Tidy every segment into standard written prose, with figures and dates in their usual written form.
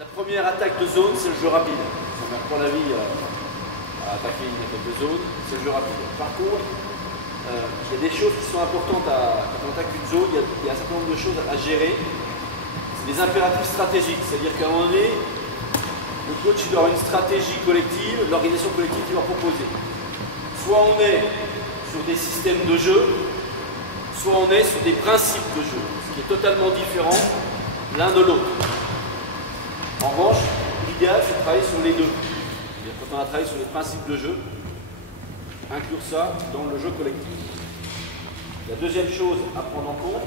La première attaque de zone, c'est le jeu rapide. Si on apprend la vie à attaquer une attaque de zone, c'est le jeu rapide. Par contre, il y a des choses qui sont importantes quand on attaque une zone, il y a un certain nombre de choses à gérer. C'est des impératifs stratégiques, c'est-à-dire qu'à un moment donné, le coach doit avoir une stratégie collective, l'organisation collective qui va proposer. Soit on est sur des systèmes de jeu, soit on est sur des principes de jeu, ce qui est totalement différent l'un de l'autre. En revanche, l'idéal c'est de travailler sur les deux. Quand on a travaillé sur les principes de jeu, inclure ça dans le jeu collectif. La deuxième chose à prendre en compte,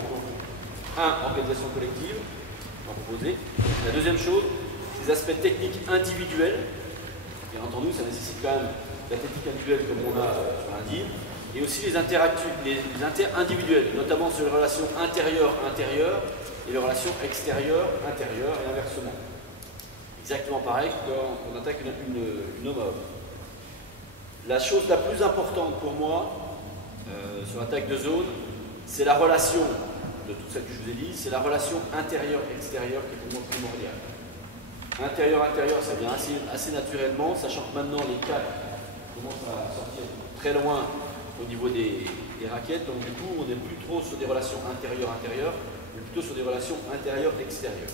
organisation collective, en proposer. La deuxième chose, les aspects techniques individuels. Bien entendu, ça nécessite quand même la technique individuelle comme on a sur un deal, et aussi les inter-individuels, notamment sur les relations intérieures-intérieures et les relations extérieures-intérieures et inversement. Exactement pareil quand on attaque une homme à homme. La chose la plus importante pour moi sur l'attaque de zone, c'est la relation, de tout ça que je vous ai dit, c'est la relation intérieure-extérieure qui est pour moi primordiale. Intérieur-intérieur, ça vient assez naturellement, sachant que maintenant les caps commencent à sortir très loin au niveau des raquettes, donc du coup on n'est plus trop sur des relations intérieures-intérieures, mais plutôt sur des relations intérieures-extérieures.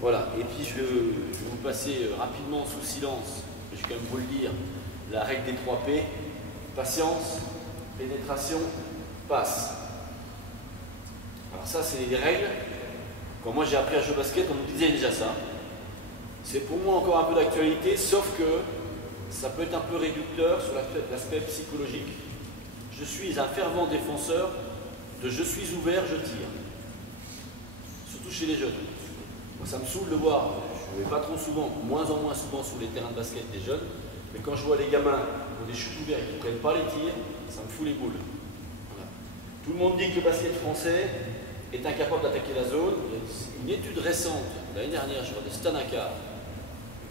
Voilà, et puis je vais vous passer rapidement sous silence, je vais quand même vous le dire, la règle des 3 P, patience, pénétration, passe. Alors ça c'est les règles, quand moi j'ai appris à jouer au basket, on nous disait déjà ça. C'est pour moi encore un peu d'actualité, sauf que ça peut être un peu réducteur sur l'aspect psychologique. Je suis un fervent défenseur de je suis ouvert, je tire. Surtout chez les jeunes. Moi, ça me saoule de voir, je ne vais pas trop souvent, moins en moins souvent sur les terrains de basket des jeunes, mais quand je vois les gamins qui ont des chutes ouvertes et qui ne prennent pas les tirs, ça me fout les boules. Voilà. Tout le monde dit que le basket français est incapable d'attaquer la zone. Il y a une étude récente, l'année dernière, je crois, de Stanaka,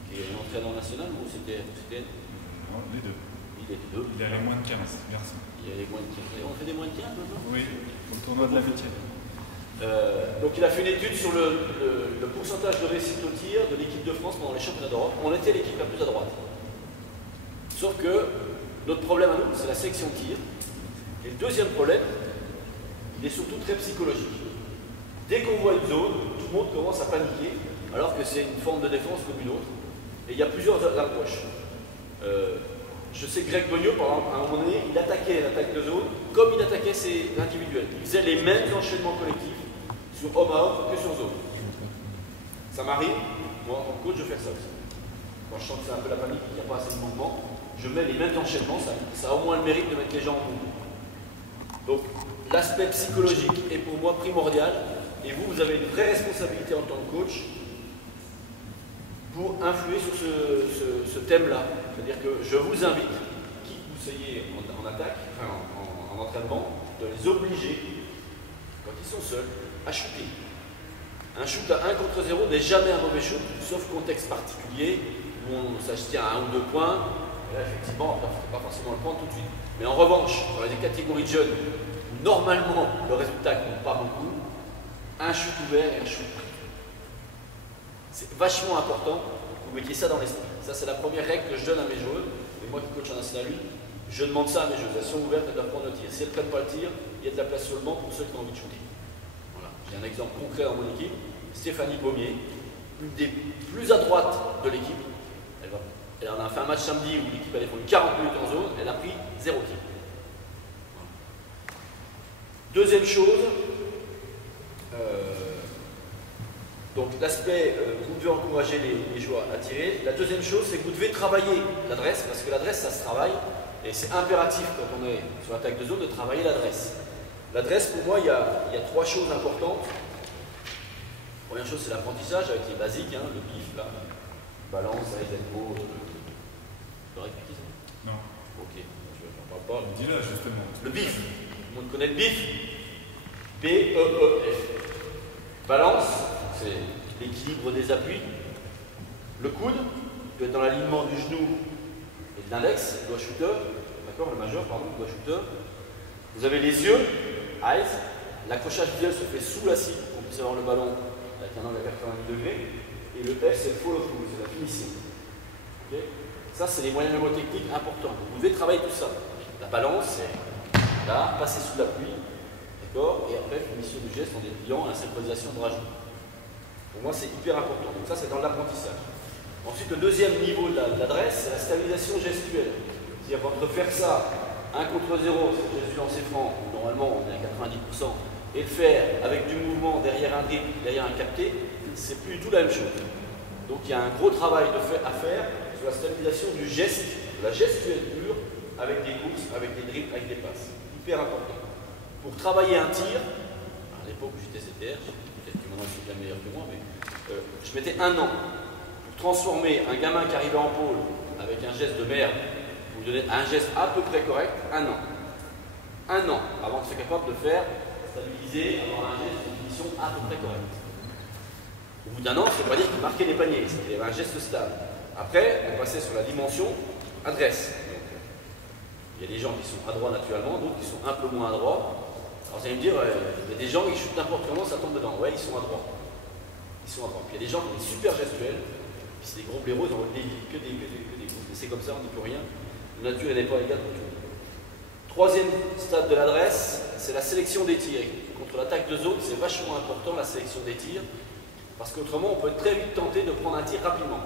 qui est un entraîneur national, ou c'était les deux. Il était deux. Il y a les moins de 15 garçons. Il y a les moins de 15. On fait des moins de 15 maintenant? Oui, au tournoi de la 8e. Donc il a fait une étude sur le pourcentage de réussite au tir de l'équipe de France pendant les championnats d'Europe. On était l'équipe la plus à droite. Sauf que notre problème à nous, c'est la section tir. Et le deuxième problème, il est surtout très psychologique. Dès qu'on voit une zone, tout le monde commence à paniquer, alors que c'est une forme de défense comme une autre. Et il y a plusieurs approches. Je sais que Greg Bogno, par exemple, à un moment donné, il attaquait l'attaque de zone comme il attaquait ses individuels. Il faisait les mêmes enchaînements collectifs sur homme à homme que sur zone. Ça m'arrive, moi en tant que coach, je fais ça aussi. Quand je sens que c'est un peu la panique, qu'il n'y a pas assez de mouvement, je mets les mêmes enchaînements, ça a au moins le mérite de mettre les gens en mouvement. Donc l'aspect psychologique est pour moi primordial, et vous avez une vraie responsabilité en tant que coach pour influer sur ce thème-là. C'est-à-dire que je vous invite, qui que vous soyez en attaque, enfin en entraînement, de les obliger, quand ils sont seuls, à shooter. Un shoot à 1 contre 0 n'est jamais un mauvais shoot, sauf contexte particulier, où ça se tient à 1 ou 2 points. Et là, effectivement, il ne faut pas forcément le prendre tout de suite. Mais en revanche, dans les catégories de jeunes, où normalement le résultat ne compte pas beaucoup, un shoot ouvert et un shoot pris. C'est vachement important que vous mettiez ça dans l'esprit. Ça, c'est la première règle que je donne à mes joueurs. Et moi qui coach en national 1, je demande ça à mes joueurs. Elles sont ouvertes, elles doivent prendre le tir. Si elles ne prennent pas le tir, il y a de la place sur le banc pour ceux qui ont envie de shooter. Voilà. J'ai un exemple concret dans mon équipe. Stéphanie Pommier, une des plus à droite de l'équipe. Elle en a fait un match samedi où l'équipe a défendu 40 minutes en zone. Elle a pris 0 tir. Voilà. Deuxième chose, donc l'aspect, vous devez encourager les joueurs à tirer. La deuxième chose, c'est que vous devez travailler l'adresse, parce que l'adresse, ça se travaille, et c'est impératif quand on est sur l'attaque de zone de travailler l'adresse. L'adresse, pour moi, il y a 3 choses importantes. La première chose, c'est l'apprentissage avec les basiques, hein, le bif, là, balance, aide, elbow. Tu aurais expliqué ça? Non. Ok, je n'en parle pas. Dis-le justement. Le bif, tout le monde connaît le bif. B-E-E-F. Balance, c'est l'équilibre des appuis. Le coude peut être dans l'alignement du genou et de l'index, le doigt shooter, d'accord, le majeur, pardon, le doigt shooter. Vous avez les yeux, eyes. L'accrochage visuel se fait sous la cible pour qu'on puisse avoir le ballon avec un angle à 90 degrés. Et le F, c'est le follow-through, c'est la finition. Okay, ça, c'est les moyens mnémotechniques importants. Vous devez travailler tout ça. La balance, c'est là, passer sous la pluie. D'accord. Et après, finition du geste en dépliant à la synchronisation de rajout. Pour moi, c'est hyper important. Donc ça, c'est dans l'apprentissage. Ensuite, le deuxième niveau de l'adresse, c'est la stabilisation gestuelle. C'est-à-dire, entre faire ça 1 contre 0, c'est le geste du lancer franc, où normalement on est à 90%, et le faire avec du mouvement derrière un dribble, derrière un capté, c'est plus du tout la même chose. Donc il y a un gros travail à faire sur la stabilisation du geste, de la gestuelle pure, avec des courses, avec des dribbles, avec des passes. Hyper important. Pour travailler un tir, à l'époque où j'étais CTR, peut-être que maintenant ils sont bien meilleurs que moi, mais je mettais 1 an pour transformer un gamin qui arrivait en pôle avec un geste de merde, pour lui donner un geste à peu près correct, 1 an. 1 an avant de être capable de faire stabiliser, avoir un geste de finition à peu près correct. Au bout d'1 an, ça ne veut pas dire qu'il marquait les paniers, c'était un geste stable. Après, on passait sur la dimension adresse. Donc, il y a des gens qui sont adroits naturellement, d'autres qui sont un peu moins adroits. Alors vous allez me dire, il y a des gens qui chutent n'importe comment, ça tombe dedans. Ouais, ils sont adroits. Ils sont adroits. Puis il y a des gens qui ont des super gestuels, puis c'est des gros blaireaux, ils envoient des vies, que des coups. Mais c'est comme ça, on n'y peut rien. La nature, elle n'est pas égale pour tout. Troisième stade de l'adresse, c'est la sélection des tirs. Contre l'attaque de zone, c'est vachement important la sélection des tirs, parce qu'autrement, on peut être très vite tenté de prendre un tir rapidement.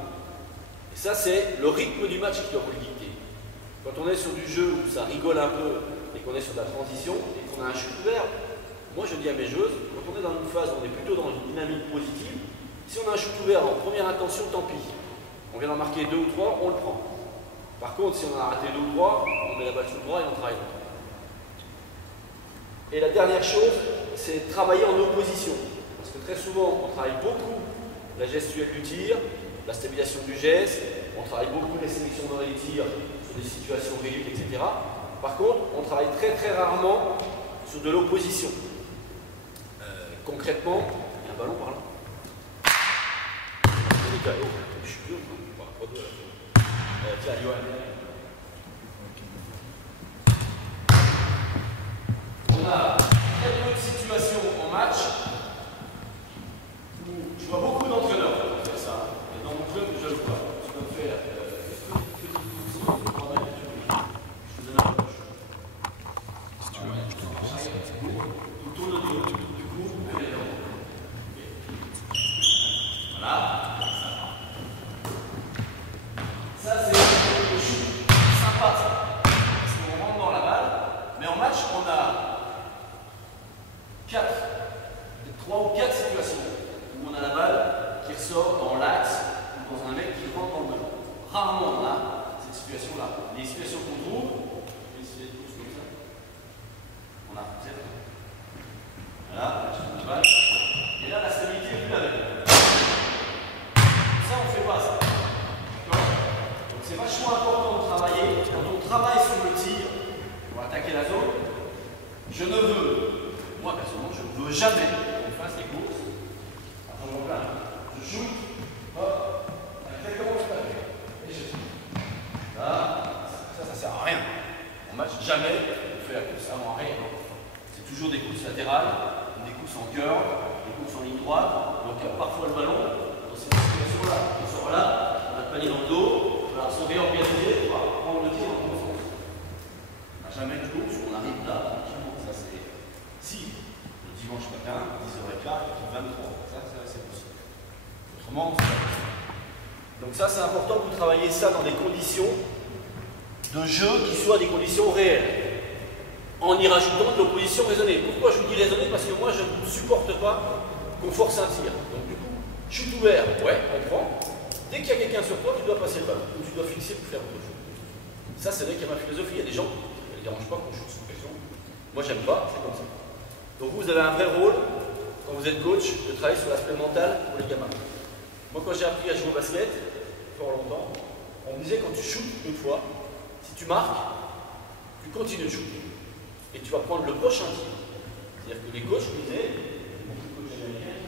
Et ça, c'est le rythme du match qui doit vous le dicter. Quand on est sur du jeu où ça rigole un peu et qu'on est sur de la transition et qu'on a un chute ouvert, moi je dis à mes joueuses, quand on est dans une phase où on est plutôt dans une dynamique positive, si on a un chute ouvert en première intention, tant pis. On vient d'en marquer 2 ou 3, on le prend. Par contre, si on en a raté 2 ou 3, on met la balle sous le bras et on travaille. Et la dernière chose, c'est travailler en opposition. Parce que très souvent, on travaille beaucoup la gestuelle du tir, la stabilisation du geste, on travaille beaucoup les sélections dans les tirs, sur des situations réduites, etc. Par contre, on travaille très très rarement sur de l'opposition. Concrètement, il y a un ballon par là. Je suis vieux, tiens, Johan. On a quelques situations en match où je vois beaucoup d'entraîneurs faire ça. Et dans mon club, je le vois. Tu peux faire petite course, je te donne un peu de chose. Si tu veux, tu tournes le dos, tu cours, voilà. Ça, c'est le shoot sympa, ça. Parce qu'on rentre dans la balle, mais en match, on a 3 ou 4 situations où on a la balle qui ressort dans l'axe ou dans un mec qui rentre dans le ballon. Rarement on a cette situation-là. Les situations qu'on trouve, c'est tous comme ça. On a peut-être. Voilà, je prends la balle. Et là, la stabilité est plus la même. Ça, on ne fait pas ça. Donc c'est vachement important de travailler. Quand on travaille sur le tir pour attaquer la zone, je ne veux, moi personnellement, je ne veux jamais qu'on fasse des courses. Attends, je shoot, hop, exactement ce que je fais. Et je shoot. Là, ça sert à rien. En match, jamais on fait la course avant rien. C'est toujours des courses latérales, des courses en curve, des courses en ligne droite. Donc parfois le ballon, dans cette situation-là, il sort là, on a le panier dans le dos, on va se réorganiser, on va prendre le tir dans le bon sens. On n'a jamais de course où on arrive là, tranquillement. Ça c'est. Si, le dimanche matin, 10h15, 23, ça c'est possible. Autrement, c'est pas possible. Donc ça c'est important que vous travaillez ça dans des conditions de jeu qui soient des conditions réelles, en y rajoutant de l'opposition raisonnée. Pourquoi je vous dis raisonnée? Parce que moi je ne supporte pas qu'on force un tir. Donc du coup, chute ouvert, ouais, on prend. Dès qu'il y a quelqu'un sur toi, tu dois passer le ballon, ou tu dois fixer pour faire autre chose. Ça c'est vrai qu'il y a ma philosophie, il y a des gens qui ne les dérange pas qu'on chute sous pression. Moi j'aime pas, c'est comme ça. Donc vous avez un vrai rôle, quand vous êtes coach, de travailler sur l'aspect mental pour les gamins. Moi quand j'ai appris à jouer au basket, fort longtemps, on me disait quand tu shootes une fois, si tu marques, tu continues de shooter. Et tu vas prendre le prochain tir. C'est-à-dire que les coachs me disaient, beaucoup de coachs américains,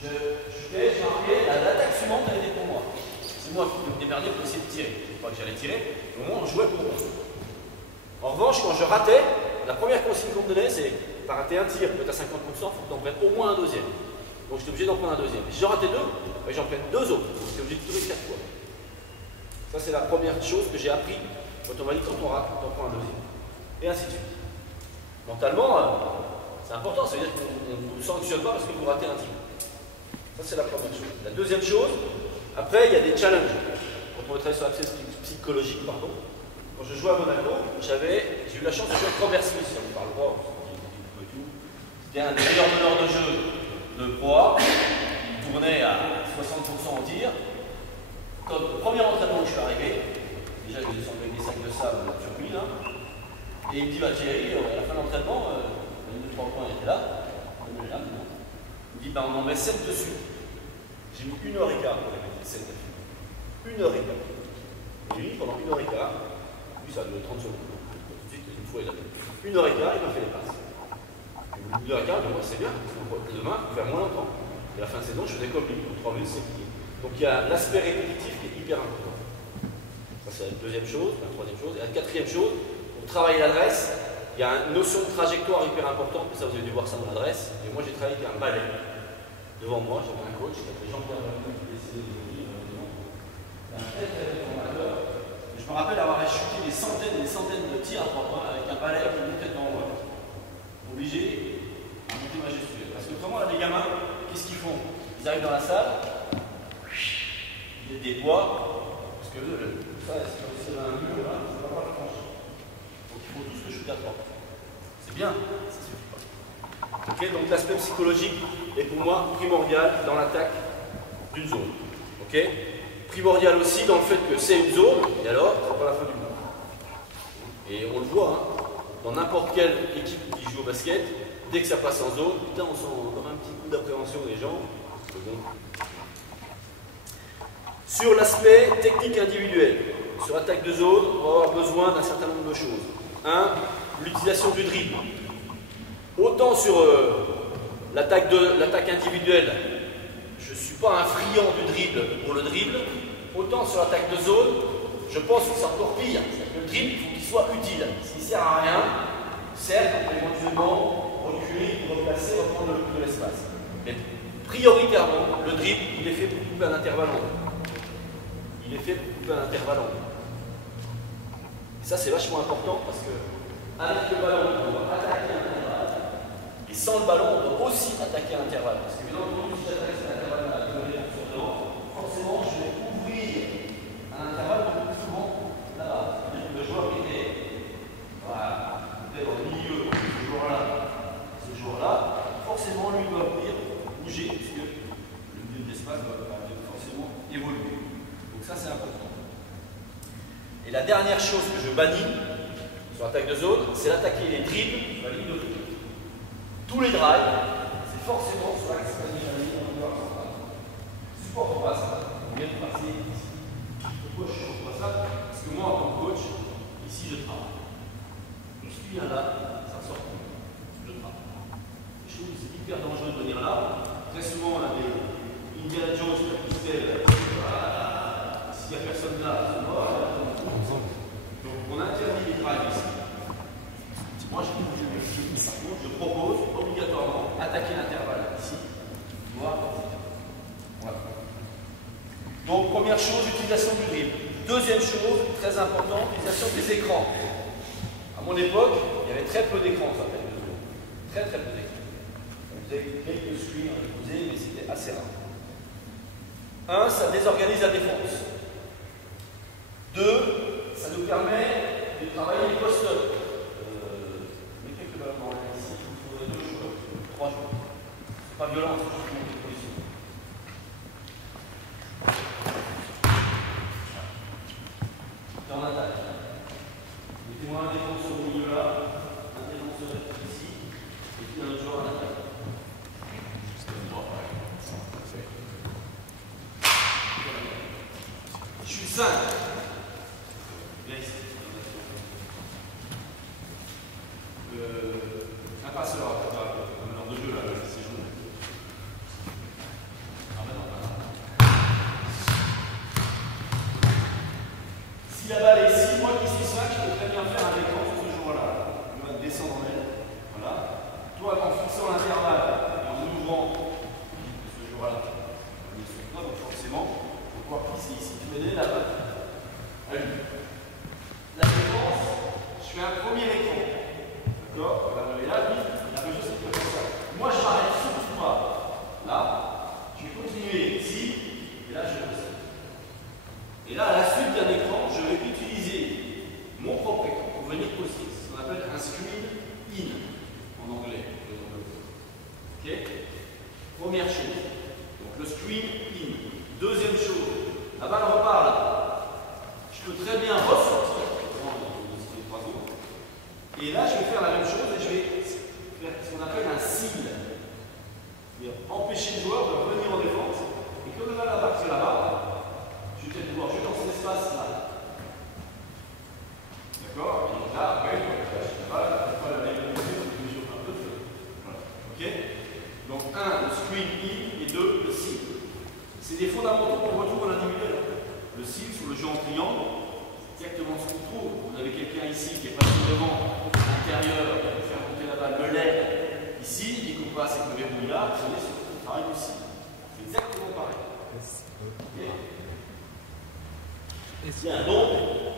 je chutais, j'ai marqué, l'attaque suivante elle était pour moi. C'est moi qui me démerdais pour essayer de tirer. Je ne sais pas que j'allais tirer, mais au moins on jouait pour moi. En revanche, quand je ratais, la première consigne qu'on me donnait, c'est pas rater un tir, peut être à 50%, il faut que tu en prennes au moins un deuxième. Donc j'étais obligé d'en prendre un deuxième. Et si j'en ratais deux, j'en prenne deux autres. Donc j'étais obligé de tourner 4 fois. Ça, c'est la première chose que j'ai appris quand on m'a dit quand on rate, on prend un deuxième. Et ainsi de suite. Mentalement, c'est important, ça veut dire qu'on ne vous sanctionne pas parce que vous ratez un type. Ça, c'est la première chose. La deuxième chose, après, il y a des challenges. Quand on travaille sur l'aspect psychologique, pardon. Quand je jouais à Monaco, j'ai eu la chance de jouer avec Robert Smith, ça vous parle pas. C'était un des meilleurs meneurs de jeu de Pro A. Il tournait à 60% au tir. Quand le premier entraînement où je suis arrivé, déjà il descendu avec des sacs de sable sur lui, là. Et il me dit, bah Thierry, à la fin de l'entraînement, il y a 2-3 points, il était là. Il me dit, bah on en met 7 dessus. J'ai mis 1h15 pour les mettre 7 dessus. 1h15. Et lui, pendant 1h15, lui ça a duré 30 secondes. Tout de suite, une fois il a fait 1h15, il m'a fait les passes. 1h15, moi c'est bien, demain, il faut faire moins longtemps. Et à la fin de saison, je faisais comme lui, pour 3 minutes, c'est plié. Donc il y a l'aspect répétitif qui est hyper important. Ça c'est la deuxième chose, la troisième chose. Et la quatrième chose, pour travailler l'adresse, il y a une notion de trajectoire hyper importante, mais ça vous avez dû voir ça dans l'adresse. Et moi j'ai travaillé avec un balai. Devant moi, j'avais un coach qui s'appelait Jean-Pierre Valmont, qui est décédé devant. C'est un très très bon formateur. Je me rappelle avoir chuté des centaines et des centaines de tirs à 3 points avec un balai qui montait devant moi. Obligé à monter majestueux. Parce que autrement, là, les gamins, qu'est-ce qu'ils font? Ils arrivent dans la salle, ils des bois, parce que ça, c'est un mur là, je ne peux pas le franchir. Donc il faut tous le shooter à 3. C'est bien, ça ne suffit pas. Okay, donc l'aspect psychologique est pour moi primordial dans l'attaque d'une zone. Okay, primordial aussi dans le fait que c'est une zone, et alors, c'est pas la fin du monde. Et on le voit, hein, dans n'importe quelle équipe qui joue au basket, dès que ça passe en zone, putain, on sent comme un petit coup d'appréhension des gens. Bon. Sur l'aspect technique individuel, sur l'attaque de zone, on va avoir besoin d'un certain nombre de choses. 1. L'utilisation du dribble. Autant sur l'attaque individuelle, je ne suis pas un friand du dribble pour le dribble, autant sur l'attaque de zone, je pense que c'est encore pire. Le dribble, il faut qu'il soit utile. S'il ne sert à rien, certes, éventuellement, reculer, replacer, reprendre de l'espace. Mais prioritairement, le dribble, il est fait pour couper un intervalle en deux. Il est fait pour couper un intervalle en deux. Et ça, c'est vachement important parce que, avec le ballon, on doit attaquer un intervalle. Et sans le ballon, on doit aussi attaquer un intervalle. Parce que, bien entendu, si j'attaque cet intervalle-là, forcément, je vais ouvrir un intervalle beaucoup plus souvent là-bas. C'est-à-dire que le joueur qui était au milieu, ce joueur-là, forcément, lui doit venir bouger, puisque le milieu de l'espace va forcément évoluer. Donc ça, c'est important. Et la dernière chose que je bannis sur l'attaque de zone, c'est d'attaquer les dribbles sur la ligne de feu. Tous les drives, c'est forcément sur l'axe ligne en couloir central. Supporte pas ça. On vient de passer ici. Pourquoi je ne supporte pas ça? Parce que moi, en tant que coach, ici, je travaille. Donc si tu viens là, ça sort. Je travaille. Je trouve que c'est hyper dangereux de venir là. Très souvent, on a des Indiana Jones qui se fait. S'il n'y a personne là, c'est mort. Donc on interdit les drives ici. Moi je propose obligatoirement attaquer l'intervalle ici. Voilà. Donc première chose, utilisation du dribble. Deuxième chose, très importante, utilisation des écrans. À mon époque, il y avait très peu d'écrans sur la tête de zone. Très peu d'écrans. On faisait quelques screens, mais c'était assez rare. 1, ça désorganise la défense. 2, ça nous permet de travailler les post-ups. Mais quelques ballons dans la ici, il faudrait 2 joueurs, 3 joueurs. C'est pas violent, c'est juste une position. Dans l'attaque. Mettez-moi un défenseur au milieu là, un défenseur ici, et puis un autre joueur à l'attaque. Je suis 5. Un passeur un meneur de jeu là, c'est joué. Si la balle est ici, moi qui suis 5, je peux très bien faire un écran sur ce joueur-là. Je vais descendre en elle. Voilà. Toi, en fixant l'intervalle et en ouvrant premier écran. D'accord? Et là, lui, la même chose, c'est qu'il va faire ça. Moi, je m'arrête surtout pas. Là, je vais continuer ici, et là, je vais passer. Et là, à la suite d'un écran, je vais utiliser mon propre écran pour venir poster. C'est ce qu'on appelle un screen in en anglais. Ok? Première chose. Donc le screen in. Deuxième chose. La balle repart là. Je peux très bien ressortir. Et là, je vais faire la même chose et je vais faire ce qu'on appelle un seal. C'est-à-dire empêcher le joueur de revenir en défense. Et comme la balle va partir là-bas, je vais peut-être pouvoir jouer dans cet espace-là. D'accord? Et donc là, après, je vais la négocier, je joue un peu de feu. Voilà. Ok? Donc, 1, le screen in, et 2, le seal. C'est des fondamentaux qu'on retrouve en individuel. Le seal sur le jeu en triangle, c'est exactement ce qu'on trouve. Vous avez quelqu'un ici qui est passé devant, à l'intérieur, qui peut faire monter la balle, le lève. Ici, il coupe pas avec le verrouille là, on est sur le travail du seal. C'est exactement pareil. Okay. Bien, donc,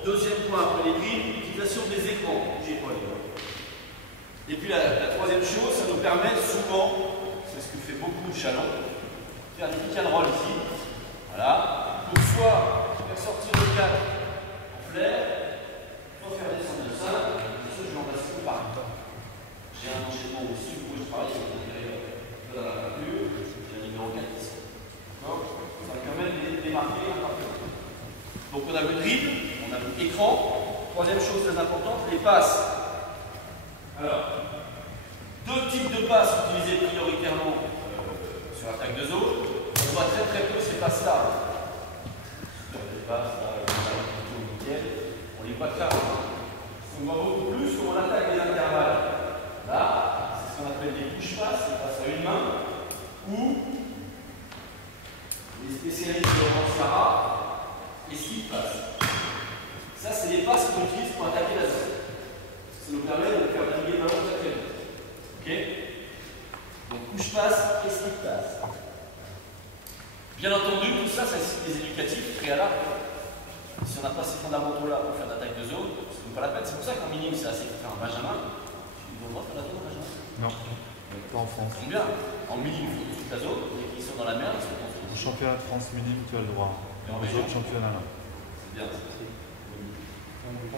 deuxième point après les grilles, l'utilisation des écrans. Et puis la troisième chose, ça nous permet souvent, c'est ce que fait beaucoup de chalons, faire des pick and roll ici. Voilà. Pour soit faire sortir le 4 en flair, soit faire descendre le 5. Et ça, je vais en passer par exemple. J'ai un enchaînement aussi où je travaille avec l'intérieur de la peinture. J'ai un numéro 4 ici. Ça va permettre de démarquer un par un. Donc on a le dribble, on a l'écran. Troisième chose très importante, les passes. Alors, deux types de passes utilisées prioritairement sur l'attaque de zone. On voit très peu ces passes-là. Les passes, là, on les voit clairement. On voit beaucoup plus quand on attaque les intervalles. Là, c'est ce qu'on appelle des push-passes, les passes à une main, ou les spécialistes de Ransara, les skip-passes. Ça, c'est les passes qu'on utilise pour attaquer la zone. Ça nous permet de faire naviguer le ballon très vite. Ok? Donc, push-pass et skip-pass. Bien entendu, tout ça, c'est des éducatifs préalables. Si on n'a pas ces fondamentaux-là pour faire d'attaque de zone, ce n'est pas la peine. C'est pour ça qu'en minime, c'est assez faire un Benjamin. Ils vont le droit de faire la zone, Benjamin? Non, pas en France. Bien. En minime, il faut toute la zone. Et qui sont dans la merde, ils sont construits. Au championnat de France minime, tu as le droit. Et en les autres championnats, là. C'est bien.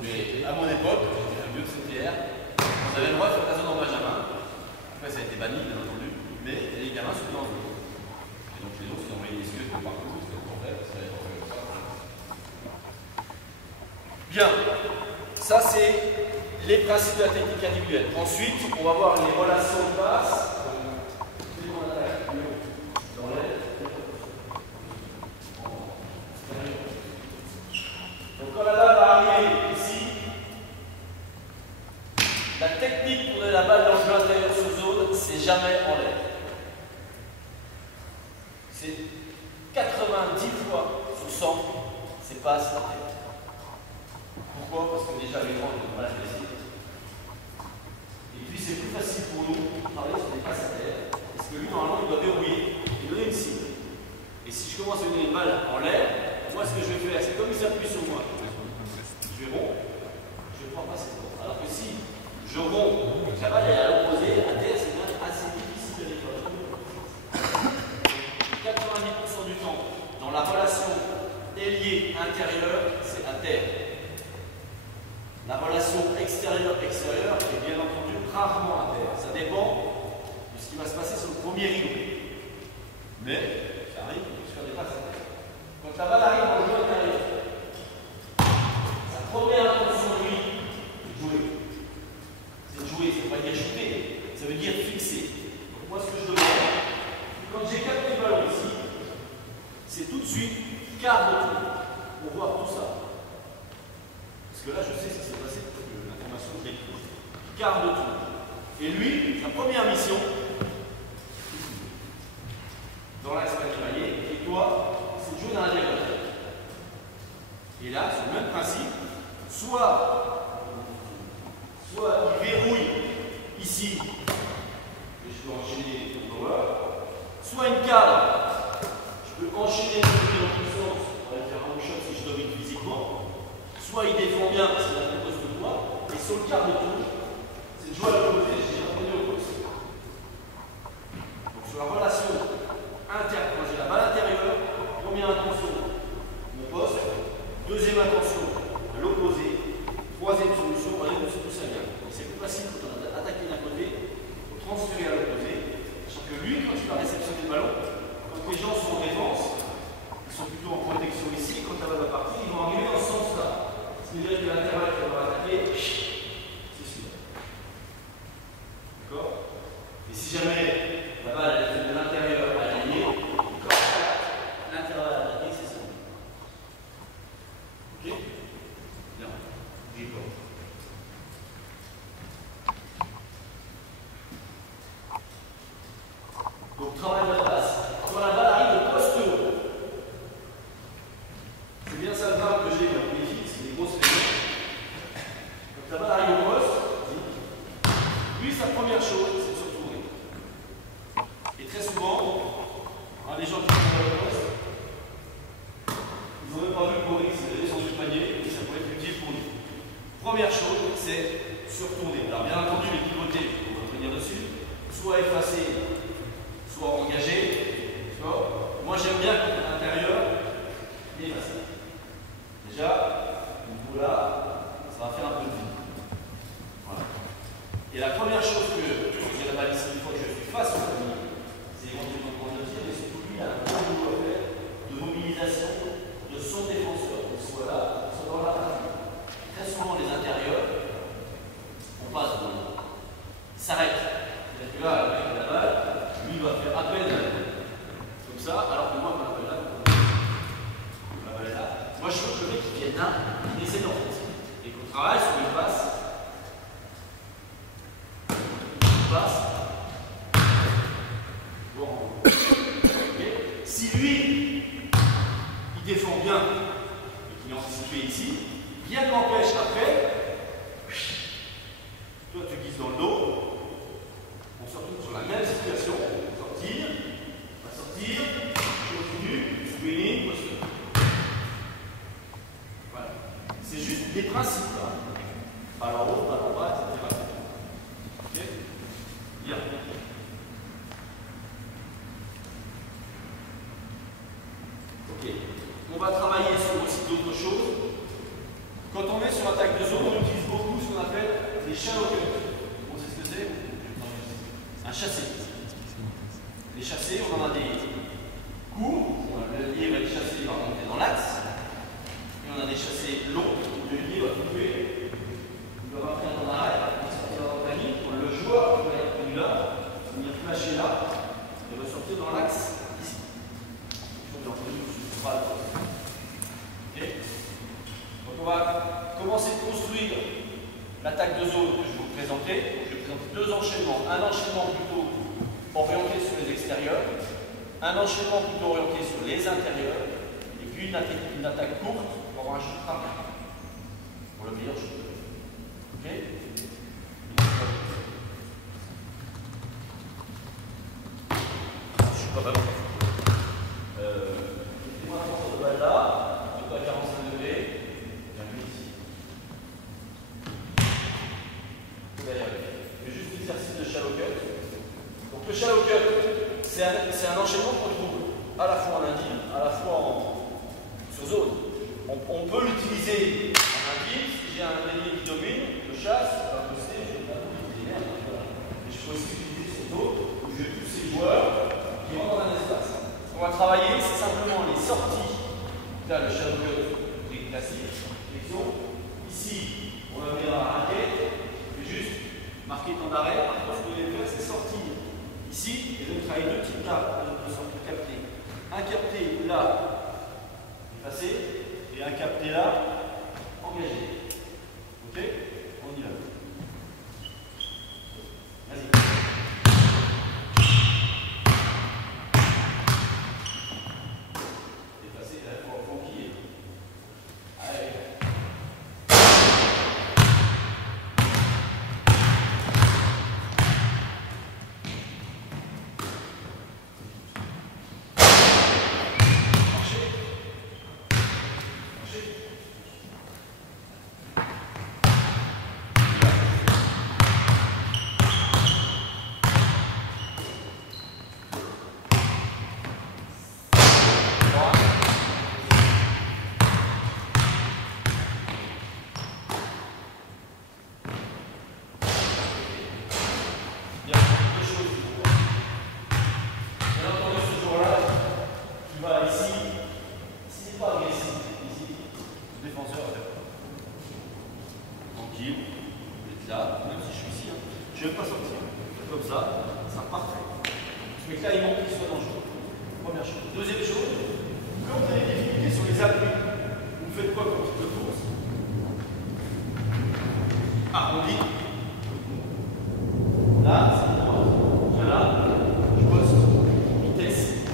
Mais à mon époque, j'étais un vieux de CTR, on avait le droit de faire la zone en Benjamin. Après, ça a été banni, bien entendu. Mais les gamins sont dans le zone. Et donc, les autres, ils ont envoyé des scuds de partout. C'était au contraire, ça allait être comme ça. Bien. Ça, c'est les principes de la technique individuelle. Ensuite, on va voir les relations de passe. Donc, quand la balle va arriver ici, la technique pour donner la balle dans le jeu intérieur sous zone, c'est jamais en l'air. C'est 90 fois sur 100, c'est pas à la tête. Pourquoi? Parce que déjà l'écran est mal placé. Et puis c'est plus facile pour nous de travailler sur des passes à terre. Parce que lui, normalement, il doit verrouiller et donner une cible. Et si je commence à donner une balle en l'air, moi ce que je vais faire, c'est comme il s'appuie sur moi. Je vais rond, je vais pouvoir passer. Alors que si je romps, la balle est à l'opposé, à terre, c'est quand même assez difficile de l'école. 90% du temps, dans la relation ailier intérieur, c'est à terre. La relation extérieur-extérieur est bien entendu rarement à terre. Ça dépend de ce qui va se passer sur le premier rideau. Mais ça arrive sur des passes à terre. Quand la balle arrive dans le jeu intérieur, sa première intention, lui, c'est de jouer. C'est de jouer, ça ne veut pas dire shooter, ça veut dire fixer. Donc moi, ce que je demande, quand j'ai capté le ballon ici, c'est tout de suite quart de tour pour voir tout ça. Parce que là, je sais ce qui s'est passé, parce que l'information je l'ai prise. Quart de tour. Et lui, sa première mission, dans l'axe animalier, et toi, c'est de jouer dans la diagonale. Et là, c'est le même principe. Soit il verrouille ici, et je peux enchaîner ton blower, soit une cadre, je peux enchaîner dans le sens, on va faire un shot si je domine physiquement, soit il défend bien parce qu'il a fait poste de poids, et sur le quart de tour, c'est de jouer à l'opposé, j'ai entendu au poste. Donc sur la relation interne, quand j'ai la balle intérieure, première intention, mon poste, deuxième intention, à l'opposé, troisième solution, voyez, tout ça vient. Donc c'est plus facile quand on a attaqué d'un côté, pour transférer à l'opposé, sachant que lui, quand il va réceptionner le ballon, quand les gens sont en défense, ils sont plutôt en protection ici, quand la balle va partir, ils vont arriver dans ce sens-là. C'est-à-dire que l'intervalle qui va attaquer, c'est celui-là. D'accord? Et si jamais la balle elle est de l'intérieur à l'ailier, l'intervalle à attaquer, c'est ça. Ok? Bien. D'accord. Donc travail de la passe. Quand la balle arrive au poste haut. C'est bien ça le drame que j'ai dans les filles, c'est des grosses raisons. Quand la balle arrive au poste, lui sa première chose, c'est de se retourner. Et très souvent, les gens qui sont dans le poste, ils n'ont même pas vu que Boris est sur le panier, et ça pourrait être utile pour nous. Première chose, c'est se retourner. Alors bien entendu, les pivotés, on va revenir dessus, soit effacés, soit engagés. Moi j'aime bien à l'intérieur, et effacé. Déjà, au niveau là, ça va faire un peu de vie. Voilà. Et la première chose que j'ai la balle ici, une fois que je suis face au panier, c'est éventuellement de prendre le tir, mais surtout lui, il a un gros boulot à faire de mobilisation de son défenseur, qu'il soit là, soit dans la partie. Très souvent, les intérieurs, on passe de l'eau. Il s'arrête. C'est-à-dire que là, avec la balle, lui, il va faire à peine comme ça, alors que moi, quand la balle est là, moi, je veux que le mec qui vienne là, il essaie d'en fait. Et qu'on travaille sur une passe. Bon. Okay. Si lui, il défend bien et qu'il est anticipé ici, rien ne l'empêche après, toi tu guises dans le dos, on se retrouve sur la même situation, sortir, continue, screening, posture. Voilà. C'est juste des principes là. Balle en haut, balle en bas, etc. Ok? Bien. Ok. On va travailler sur aussi d'autres choses. Quand on est sur attaque de zone, on utilise beaucoup ce qu'on appelle les shallow cuts. Vous savez ce que c'est? Un chassé. Les chassés, on en a des courts. Le lié va être chassé, il va remonter dans l'axe. Et on a des chassés longs, où le lié va couper. Il va marquer un temps d'arrêt, il va sortir dans le panier. Le joueur va être venu là, venir flasher là, et va sortir dans l'axe ici. Donc on va commencer de construire l'attaque de zone que je vais vous présenter. Je vais présenter deux enchaînements. Un enchaînement plutôt orienté sur les extérieurs, un enchaînement plutôt orienté sur les intérieurs, et puis une attaque courte pour avoir un shoot rapide. Pour le meilleur shoot. Ok? Je suis pas mal. Mettez-moi un porteur de balle là, de pas 45 degrés, bien vu ici. D'ailleurs, je fais juste l'exercice de shallow cut. Donc le shallow cut, c'est un enchaînement qu'on trouve à la fois en indie, à la fois sur zone. On peut l'utiliser en indie, si j'ai un ailier qui domine, je chasse, je vais poster, je vais pas l'utiliser. Et je peux aussi l'utiliser sur d'autres, où j'ai tous ces joueurs qui rentrent dans un espace. Ce qu'on va travailler, c'est simplement les sorties. Là, le shallow cut classique, flexion. Ici, on va venir à la raquette, je vais juste marquer temps d'arrêt. Par contre, ce que je vais faire, c'est sortir ici, et je vais travailler deux types de sorte de capté. Un capté là, effacé, et un capté là, engagé. Ok? On y va. Vas-y. Effacé, là, il faut enquiller. Allez. Je ne vais pas sortir. Comme ça parfait. Je mets carrément qu'il soit dangereux. Première chose. Deuxième chose, quand vous avez des difficultés sur les appuis, vous faites quoi comme type de course? Arrondi. Là, c'est droit. Voilà, je bosse. Vitesse.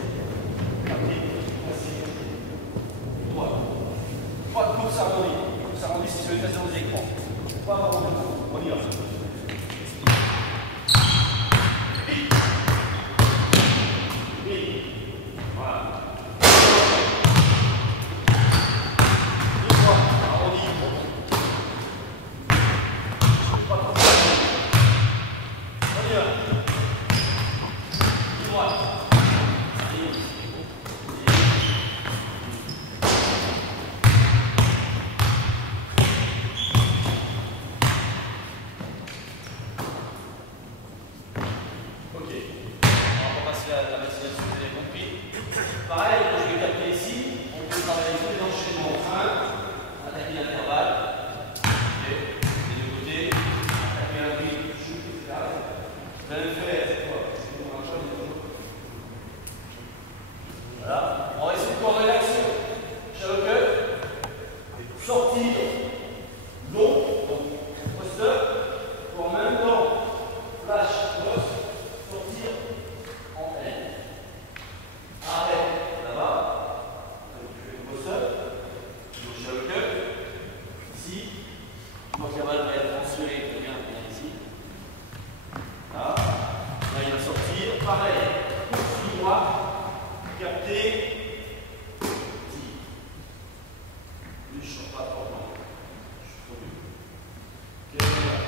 Rapide. Facile. Droit. Pas de course arrondie. Course arrondie, c'est sur les façons des écrans. Pas arrondi. On y va. Pareil, quand je vais capter ici, on peut travailler tous les enchaînements. Attaquer l'intervalle, et des deux côtés, attaquer un rythme, shoot, etc. Vous allez le faire cette fois. Voilà. On va essayer de coordonner l'action. Shallow cut, sortir long, donc poster, pour en même temps flash, cross, sortir en L. Arrête là-bas, donc tu fais le post-up, tu vas chercher le cut, ici, tu vois que la balle va être transférée, bien ici. Là, là il va sortir, pareil, course droit, capter, tire. Lui je ne sors pas trop, non, je suis trop dur. Ok, voilà.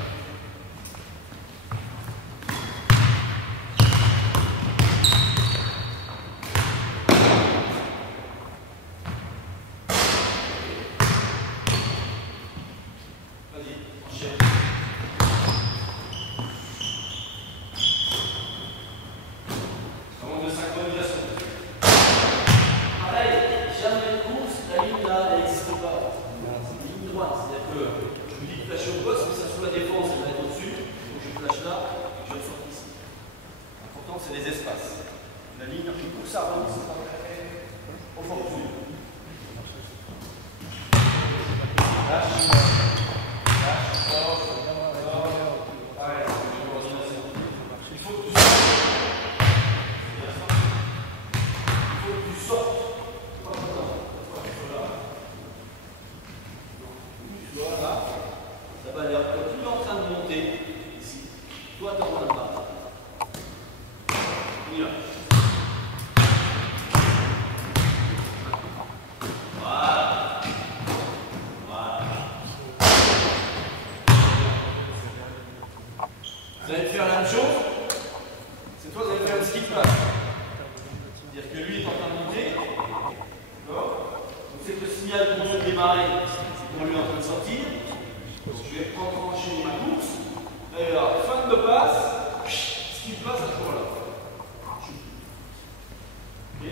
C'est les espaces. La ligne qui pousse à rond, c'est pas très opportune. Lâche, sors. Pareil, c'est une coordination. Il faut que tu sortes. Il faut que tu sortes. Tu vois là, ça va aller. Quand tu es en train de monter, ici, toi tu es en train de battre. Voilà. Vous allez faire la même chose. Cette fois, vous allez faire un skip pass. C'est-à-dire que lui est en train de monter. D'accord. Donc c'est le signal pour nous démarrer. C'est quand lui est en train de sortir. Donc je vais enclencher ma course. Et alors, fin de passe. Skip pass à ce moment-là. Ok,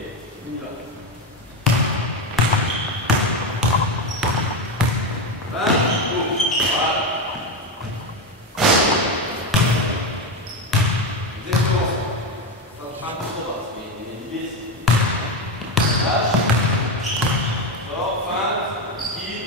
on y va. Voilà. Exactement. Enfin, je fais un peu trop bas, mais l'idée c'est. Lâche. Sors, feinte, skill.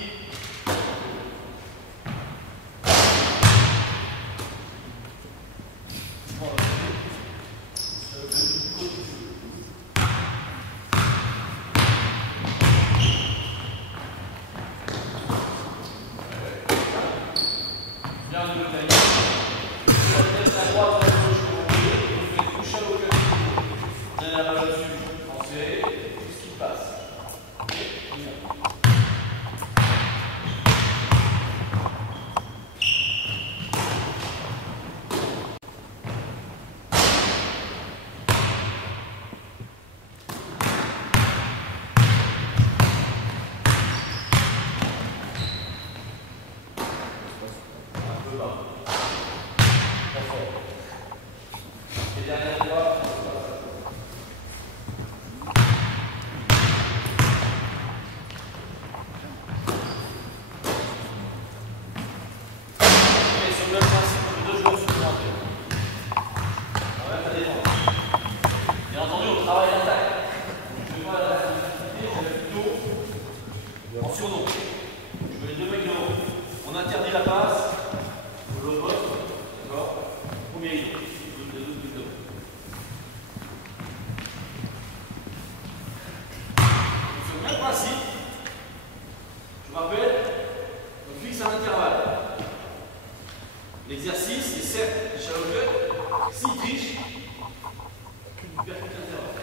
Le principe de 2 jours supplémentaires. premier rideau, le deuxième rideau. C'est le même principe. Je vous rappelle, on fixe un intervalle. L'exercice est certes des shallow cut, s'il triche, il perd tout l'intervalle.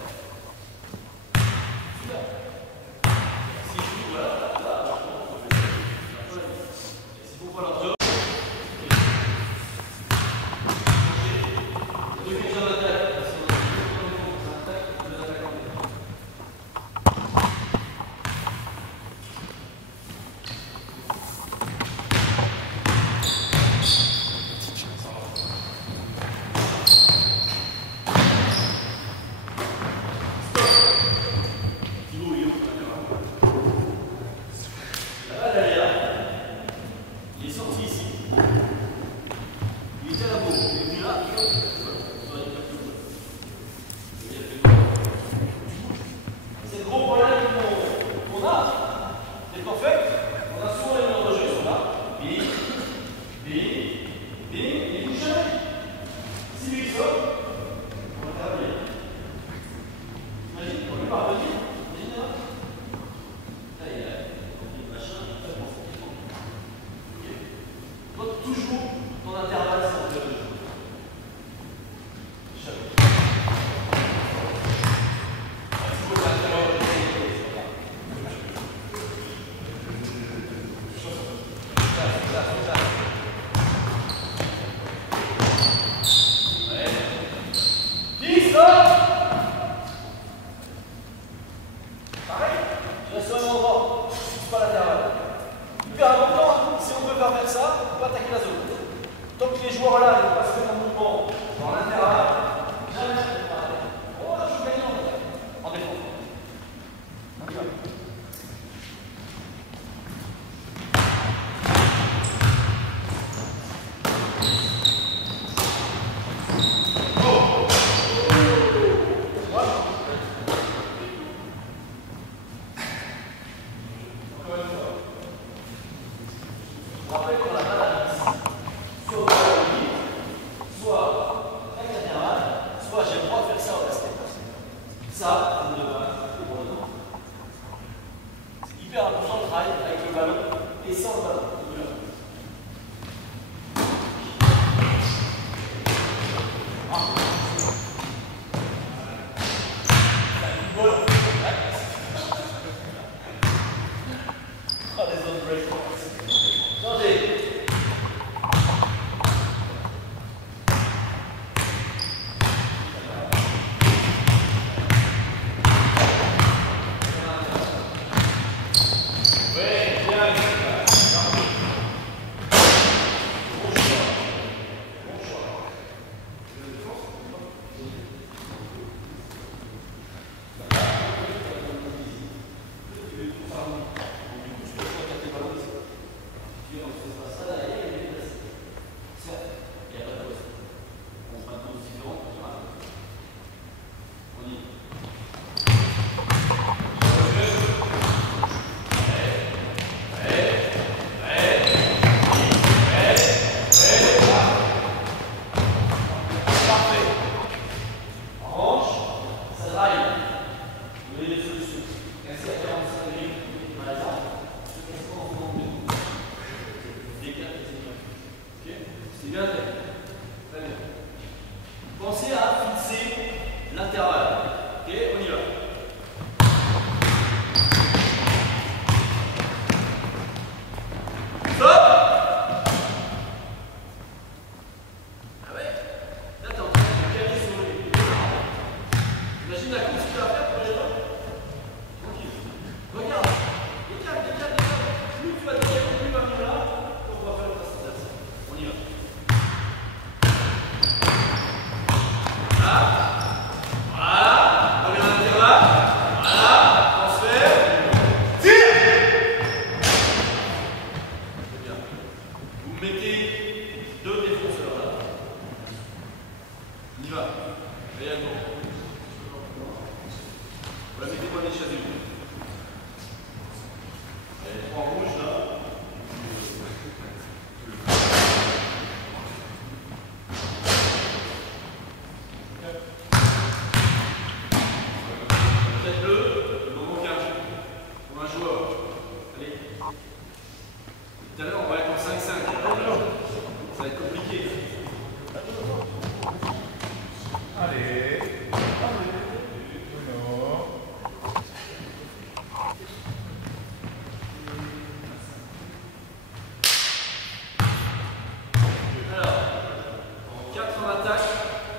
Si je dis voilà, là, c'est pour pas leur dire.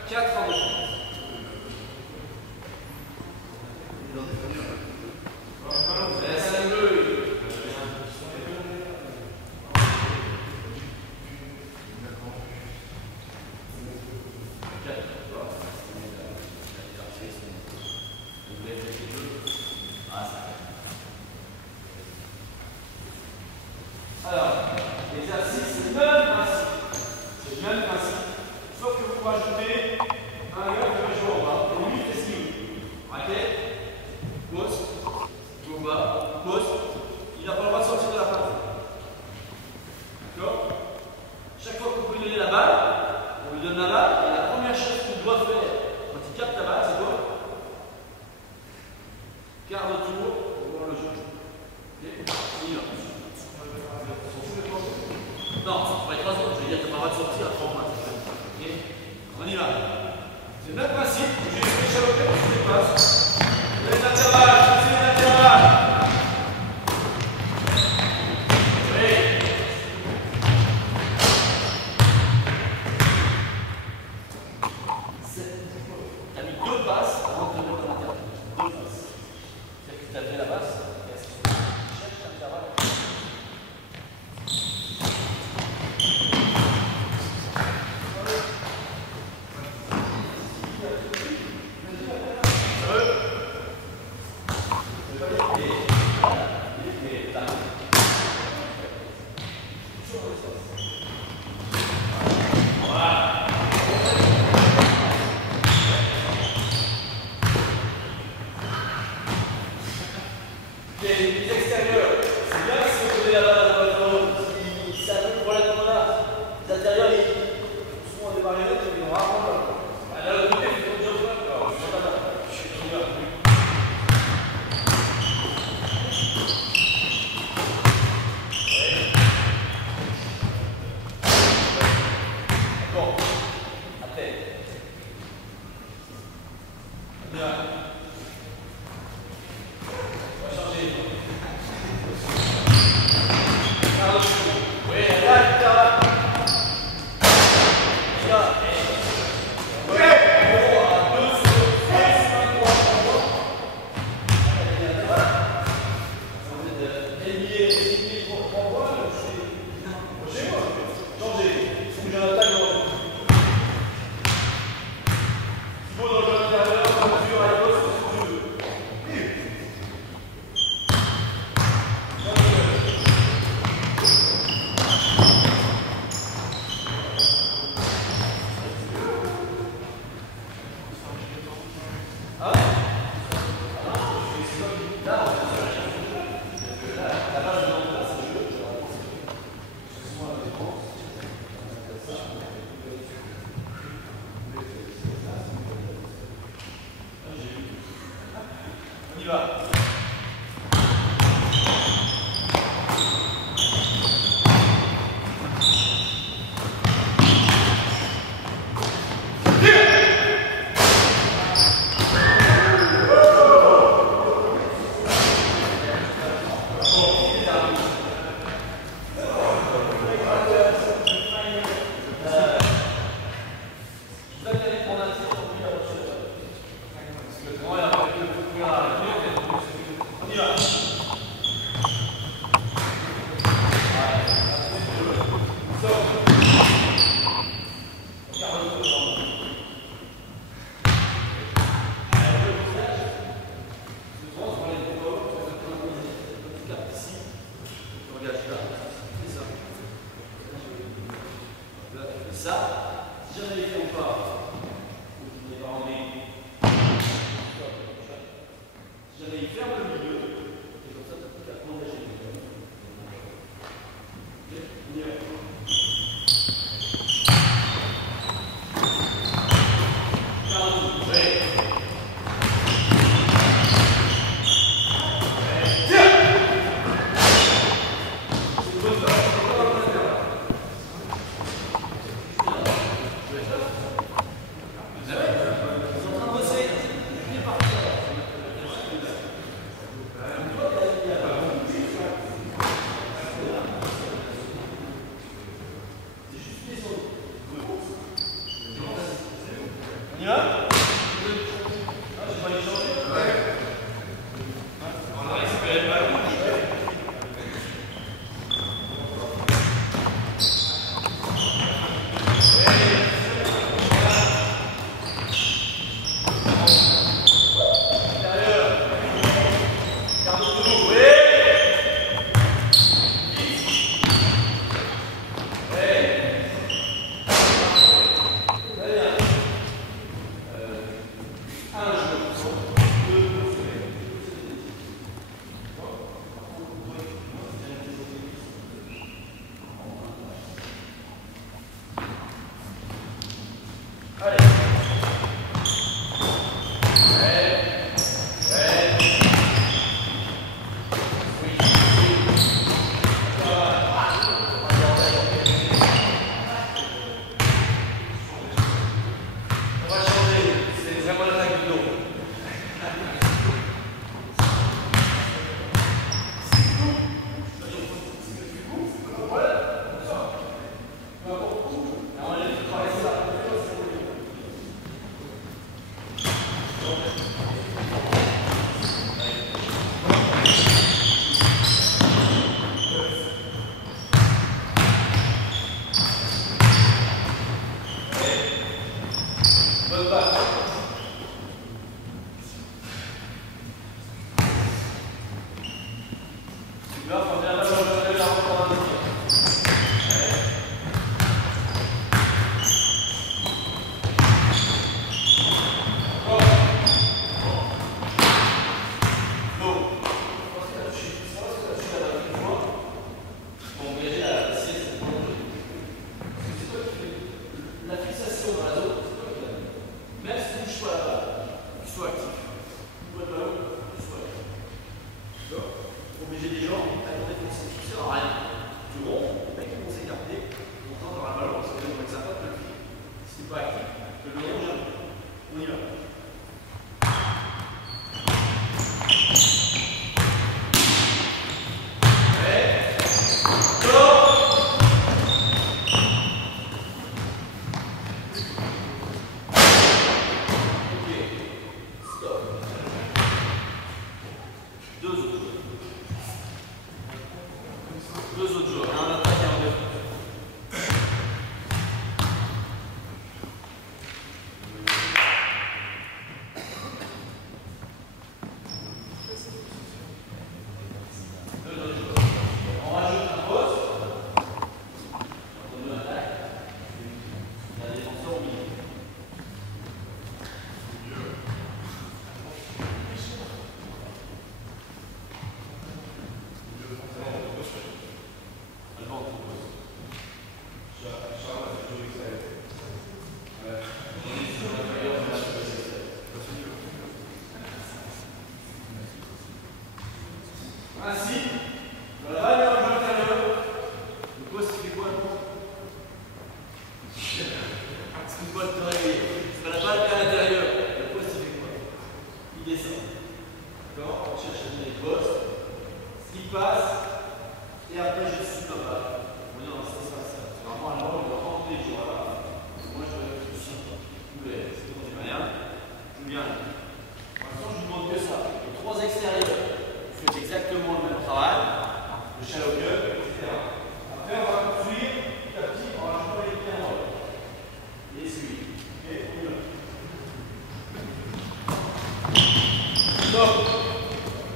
4 en défense. Alors, l'exercice, c'est le même principe. C'est le même principe, sauf que vous rajoutez un gars qui va jouer en bas. Et lui, qu'est-ce qu'il fait? Raquette, pose, joue au bas, pose. Il n'a pas le droit de sortir de la phase. D'accord? Chaque fois que vous lui donnez la balle, on lui donne la balle, et la première chose qu'il doit faire quand il capte la balle, c'est quoi? Quart de tour pour voir le jeu. Ok? Il y va. Non, ça pourrait être 3 secondes, je veux dire, tu n'as pas le droit de sortir à 3 points. Ok? On y va. C'est le même principe, juste échaloper, tu dépasses. Les intervalles, c'est les intervalles. Oui. Tu as mis 2 passes avant de te mettre dans l'intervalle. 2 passes. C'est-à-dire que tu as fait la passe, et cherche l'intervalle. Les extérieurs, c'est bien si vous donnez la balle à votre zone, si ça a le problème qu'on a. Les intérieurs, ils sont souvent des marionnettes, mais ils ont rarement là. Là, le côté, il faut dire ça. Alors, je ne sais pas là. Je suis trop bien. Bon, après. Bien. On y va. Ça, si j'en avais fait encore, vous n'avez pas rendu. Si j'en avais ferme le milieu, et comme ça, tu peux faire engager le milieu. Ok, on y va. y va? Ah, j'ai pas échangé. On a récupéré le ballon.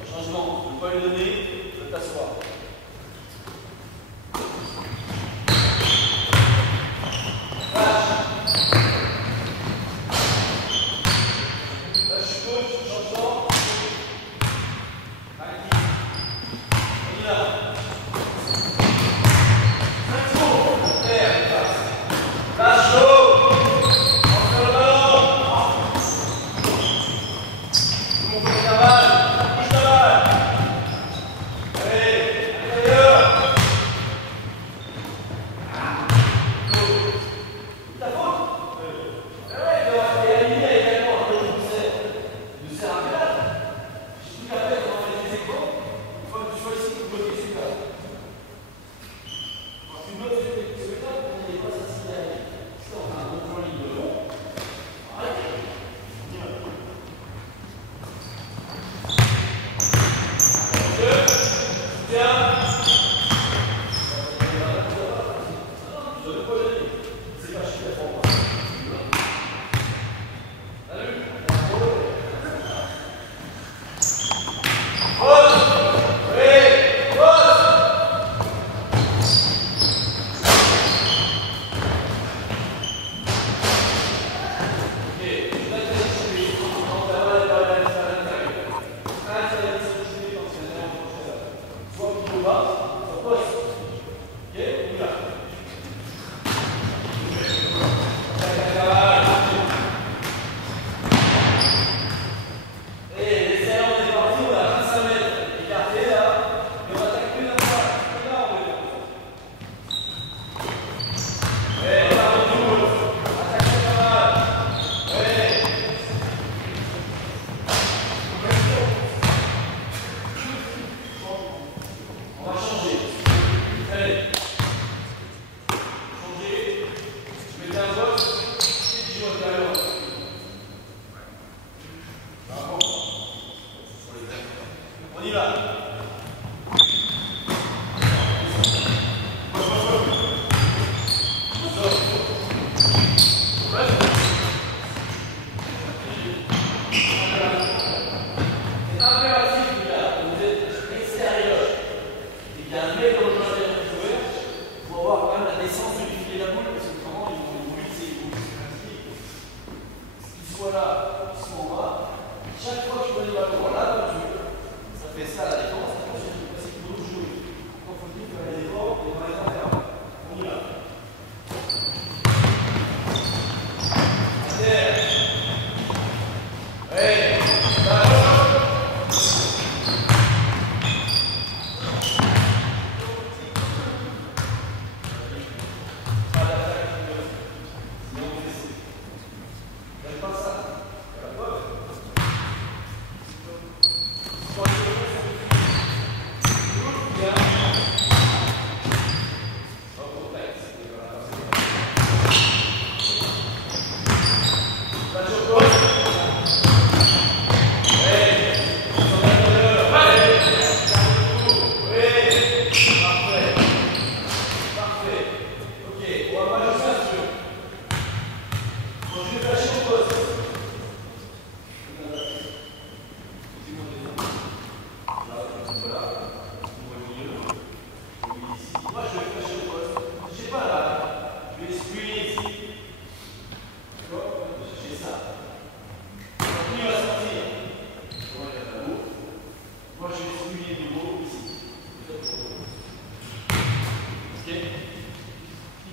Changement, ne pas lui donner, de t'asseoir. y va. Voilà, ils sont en bas. Chaque fois que je vois les ballons dans la voiture, ça fait ça la défense. Attention, parce qu'il faut jouer. Quand il faut dire qu'il y a des efforts et dans les intervalles. On y va. Terre. Ouais.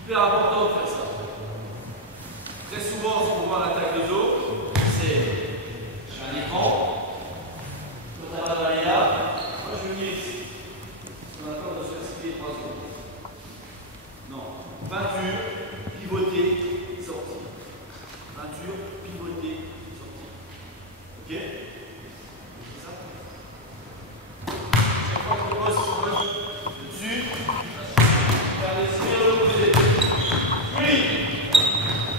Hyper important de faire ça. Très souvent, ce qu'on voit à l'attaque de dos, c'est j'ai un écran, quand on va aller là, moi je vais venir ici. On a peur de se faire 3 secondes. Non. Peinture, pivoter, sortir. Peinture, pivoter, sortir. Ok? C'est ça? Chaque fois qu'on pose dessus, faire les tirs de l'autre côté. Oui.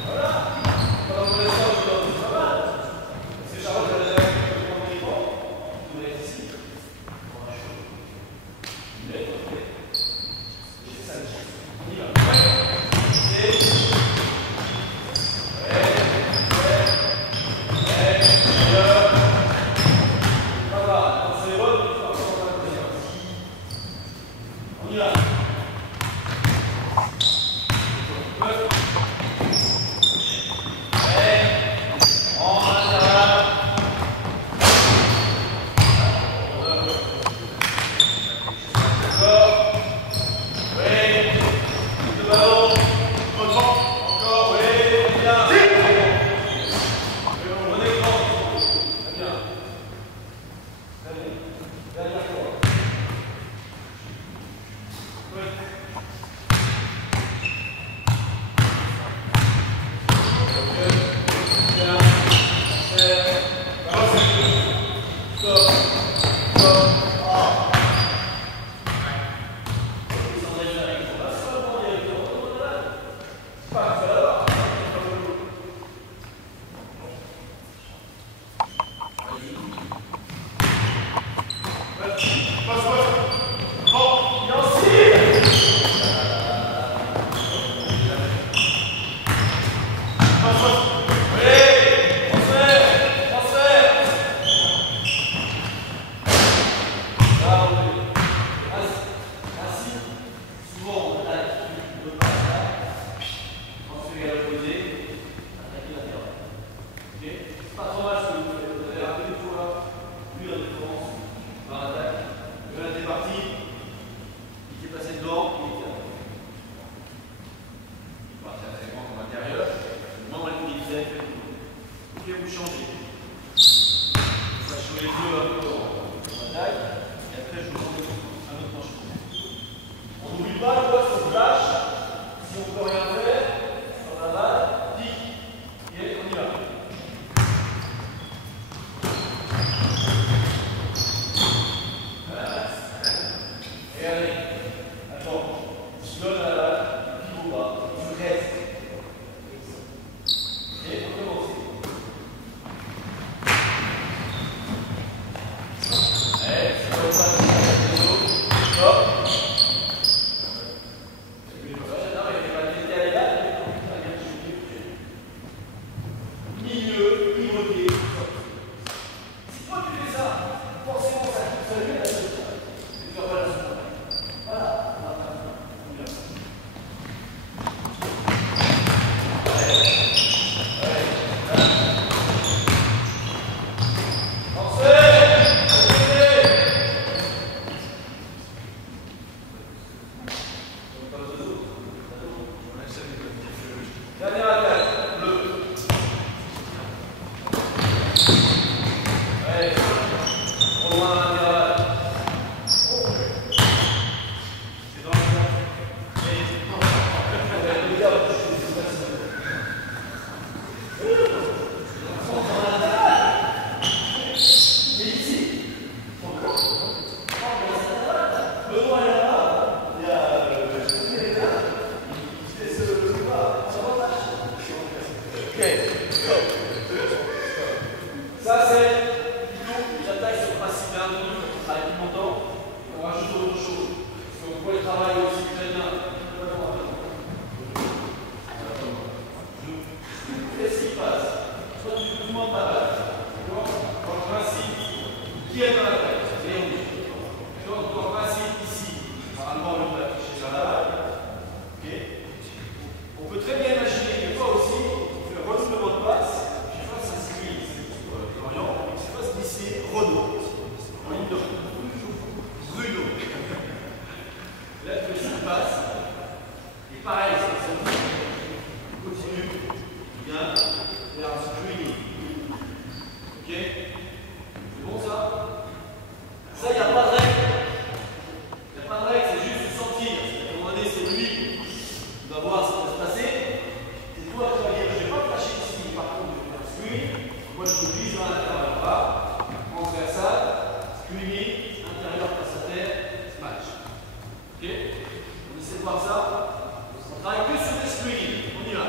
Voilà. Quand on laisse ça, ça va. C'est Charlotte, elle a prendre les points. Vous l'avez ici. On va chaud. Mais, ok. C'est ça le chien. On y va. On y va. Vous changez. Je vais jouer les deux un peu en attaque et après je vous montre un autre manchement. On n'oublie pas le poste au flash. Si on ne peut rien faire, sur la balle, tic, et on y va. Voilà. Et allez, attends, je donne la balle, pivot bas, je reste. Et on commence. Excellent. Allez, trop loin à l'intervalle. C'est dans le ça c'est plutôt j'attaque sur le principe d'un truc qui travaille plus longtemps, on rajoute autre chose. Parce qu'on pourrait travailler aussi très bien. Qu'est-ce qui passe? Soit tu te demandes ta balle. Dans le principe, qui est dans la tête? C'est rouge. Donc dans le principe ici, normalement on va afficher ça là. Okay. On peut très bien imaginer que toi aussi, tu fais retournement de passe. Renault, en ligne de Bruno. Là, tu fais ce qui passe. Et pareil, ça continue. Tu viens vers un screening. Ok? C'est bon ça? Ça, il n'y a pas de règle. Il n'y a pas de règle, c'est juste de sentir. À un moment donné, c'est lui qui va voir ce qui va se passer. C'est toi qui vas dire, je ne vais pas te lâcher ici, par contre, je vais faire screen. Moi, je te vise dans l'intérieur là. Transversal, screening, intérieur face à terre, smash. Ok? On essaie de voir ça. On travaille que sur les screenings. On y va.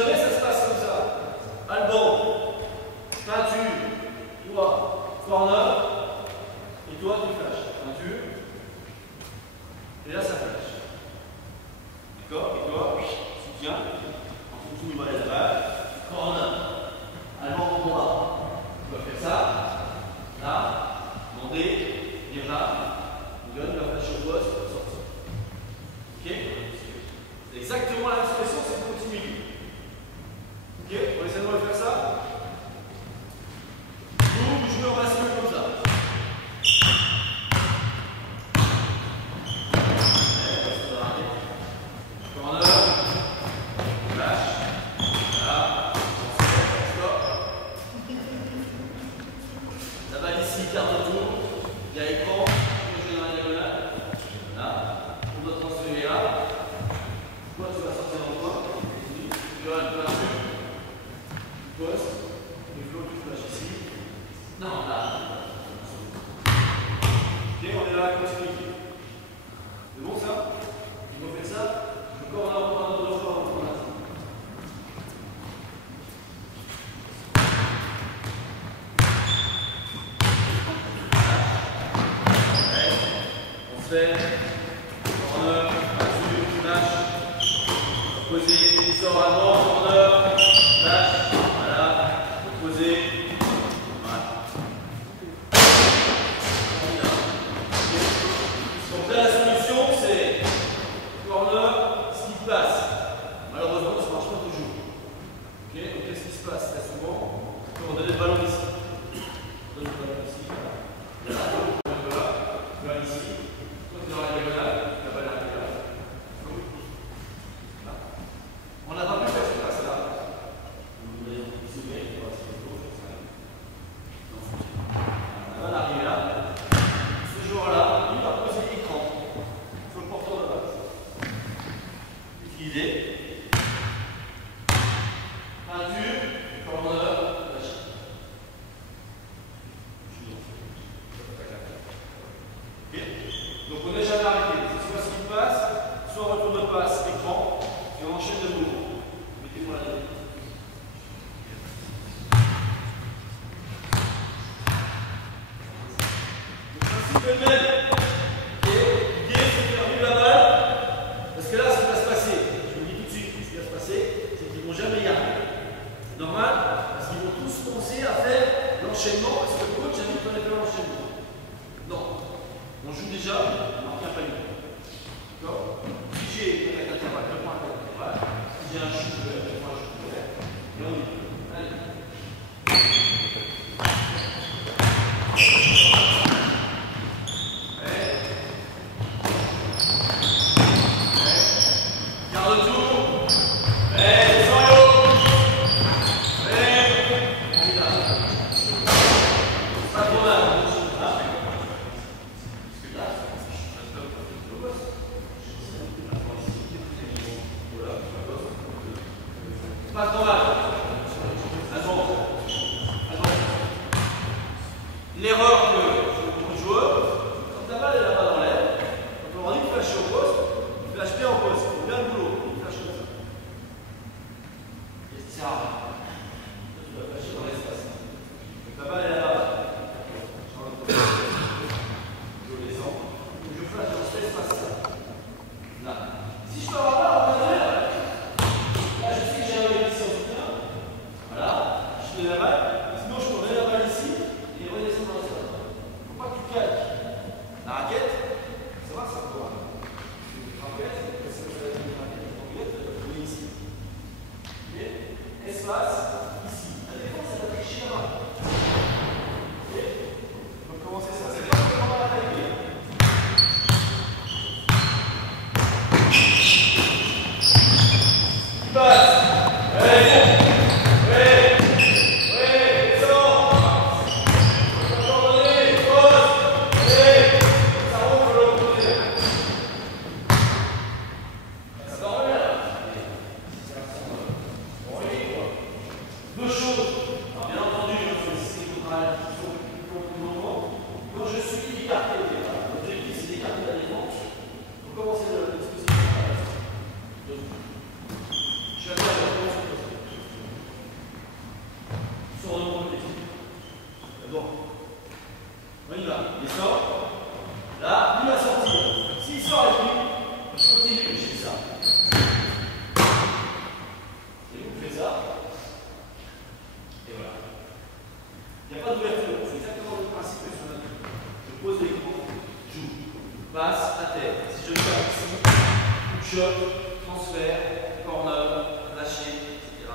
jamais ça se passe comme ça. Alban, peinture, toi, corner, et toi tu flashes. Peinture, et là ça flash. D'accord? Et toi, soutien, en fonction du bras de la balle, corner, Alban pour droit. Tu vas faire ça, là, demander, venir là, on donne, va flasher au poste, sortir. Ok? C'est exactement la même expression, c'est une continuité. Ok? On essaie de refaire ça. Vous jouez en maximum comme ça. Corner, flash, là, stop. La balle ici, quart de tour, il y a écran, on joue dans la diagonale. Là, on doit transférer là. Toi, tu vas sortir dans le coin. Tu vas une peinture. Tu postes. Et Flo, tu flashes ici. Non, là. Ok, on est là à la continuité. C'est bon ça? On refait ça. Encore on a encore un autre fois. On se fait. Corner, peinture, flash. Poser, sort avant, corner, flash. Voilà. Poser. Voilà. Donc là, la solution, c'est corner, ce qui passe. Malheureusement, ça ne marche pas toujours. Ok, donc qu'est-ce qui se passe? Très souvent, on donne le ballon ici. On donne le ballon ici. Là, le ballon ici. Toi, tu es dans la diagonale, la balle arrive là. On n'a pas pu faire ce passe là. Vous voulez isoler, on va essayer de faire ça. La balle arrive là. Ce joueur-là, lui, va poser l'écran sur le porteur de balle. Utiliser. Peinture, corner, flash. Ok? Donc on n'est jamais arrêté. C'est soit ce qui passe, soit retour de passe, écran, et on enchaîne de mouvement. Mettez-moi la tête. Le principe est le même. L'idée, c'est de faire vivre la balle. Parce que là, ce qui va se passer, je vous le dis tout de suite, ce qui va se passer, c'est qu'ils ne vont jamais y arriver. C'est normal, parce qu'ils vont tous penser à faire l'enchaînement, parce que le coach a dit qu'on allait faire l'enchaînement. Non. On joue déjà, on marque un panier. D'accord? Si j'ai un attaque intervalle, je prends un attaque intervalle. Si j'ai un shoot, je prends un shoot. Et on y va. Allez. Quart de tour. Descends et haut. Pas trop mal. Pas trop mal. Attends. L'erreur que font beaucoup de joueurs, quand la balle est là-bas dans l'air, quand on leur dit de flasher au poste, ils flashent bien au poste. Ils font bien le boulot. Ils flashent comme ça. Et ça sert à rien. Tu dois flasher dans l'espace. Donc la balle est là-bas. Je descends. Je flash dans cet espace-là. Là. Si je peux avoir la balle en plein air, là je sais que j'ai un mec ici en soutien. Voilà. Je fais la balle. Sinon je peux donner la balle ici et redescendre dans l'espace. Faut pas que tu calques. La raquette, ça va, ça va. La raquette, c'est la raquette, tu vas trouver ici. Ok. Espace, ici. La défense, elle va tricher la balle. Ok. On va commencer ça. C'est pas vraiment la taille. Passe. choc, transfert, corner, lâcher, etc.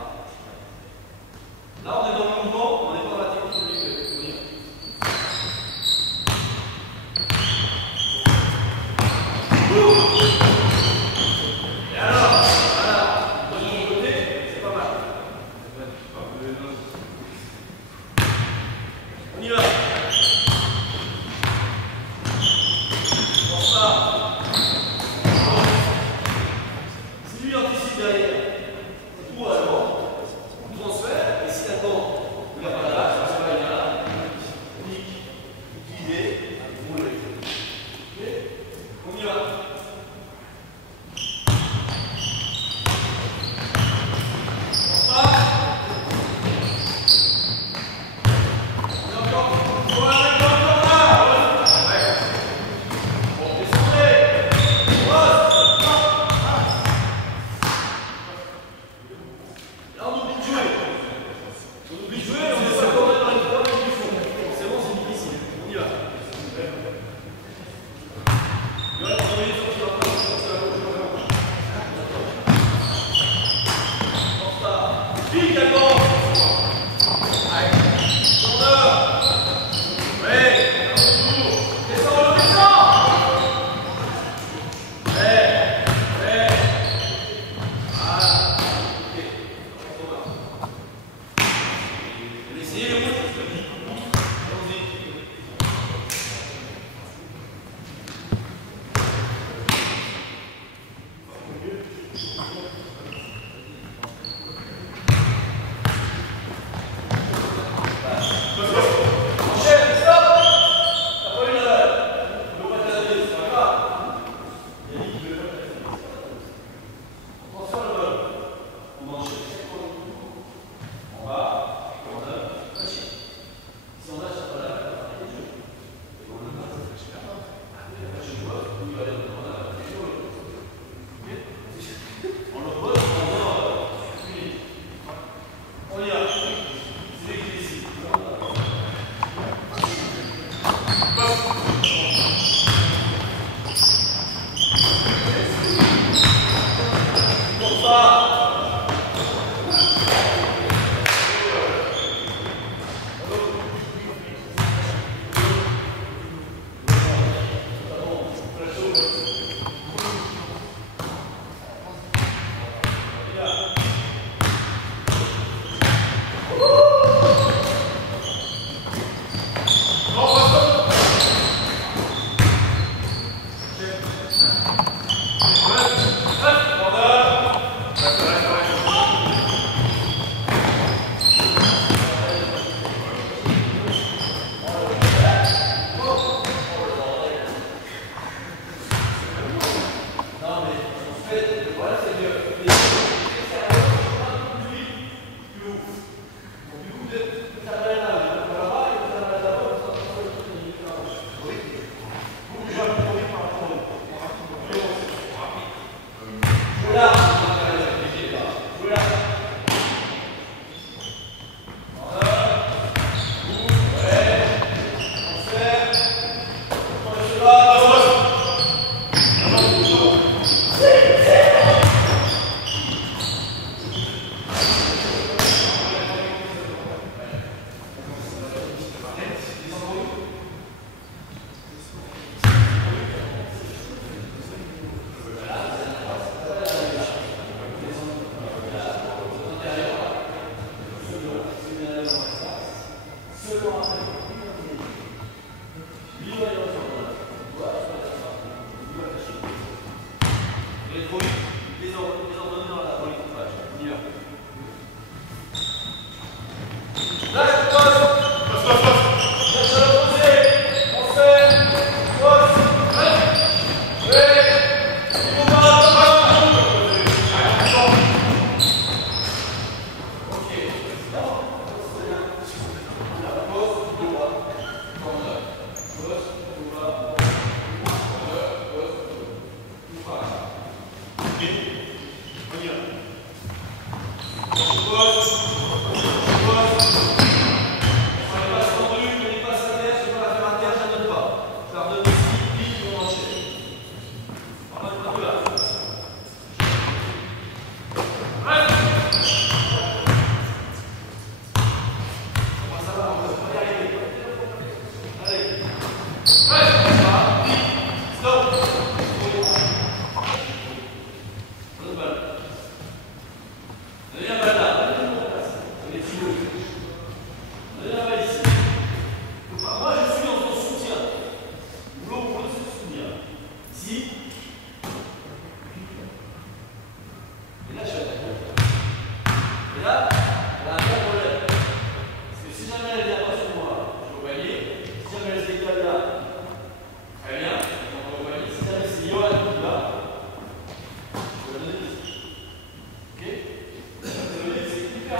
Là, on est dans le mouvement, on n'est pas dans la technique de l'école. Et alors, voilà, de mon côté, c'est pas mal. On y va. Pour ça. Si lui anticipe derrière, c'est tout à l'avant, on transfère, et si attend, il n'y a pas là, ça va venir là, unique, guidé, on le fait. Ok? On y va.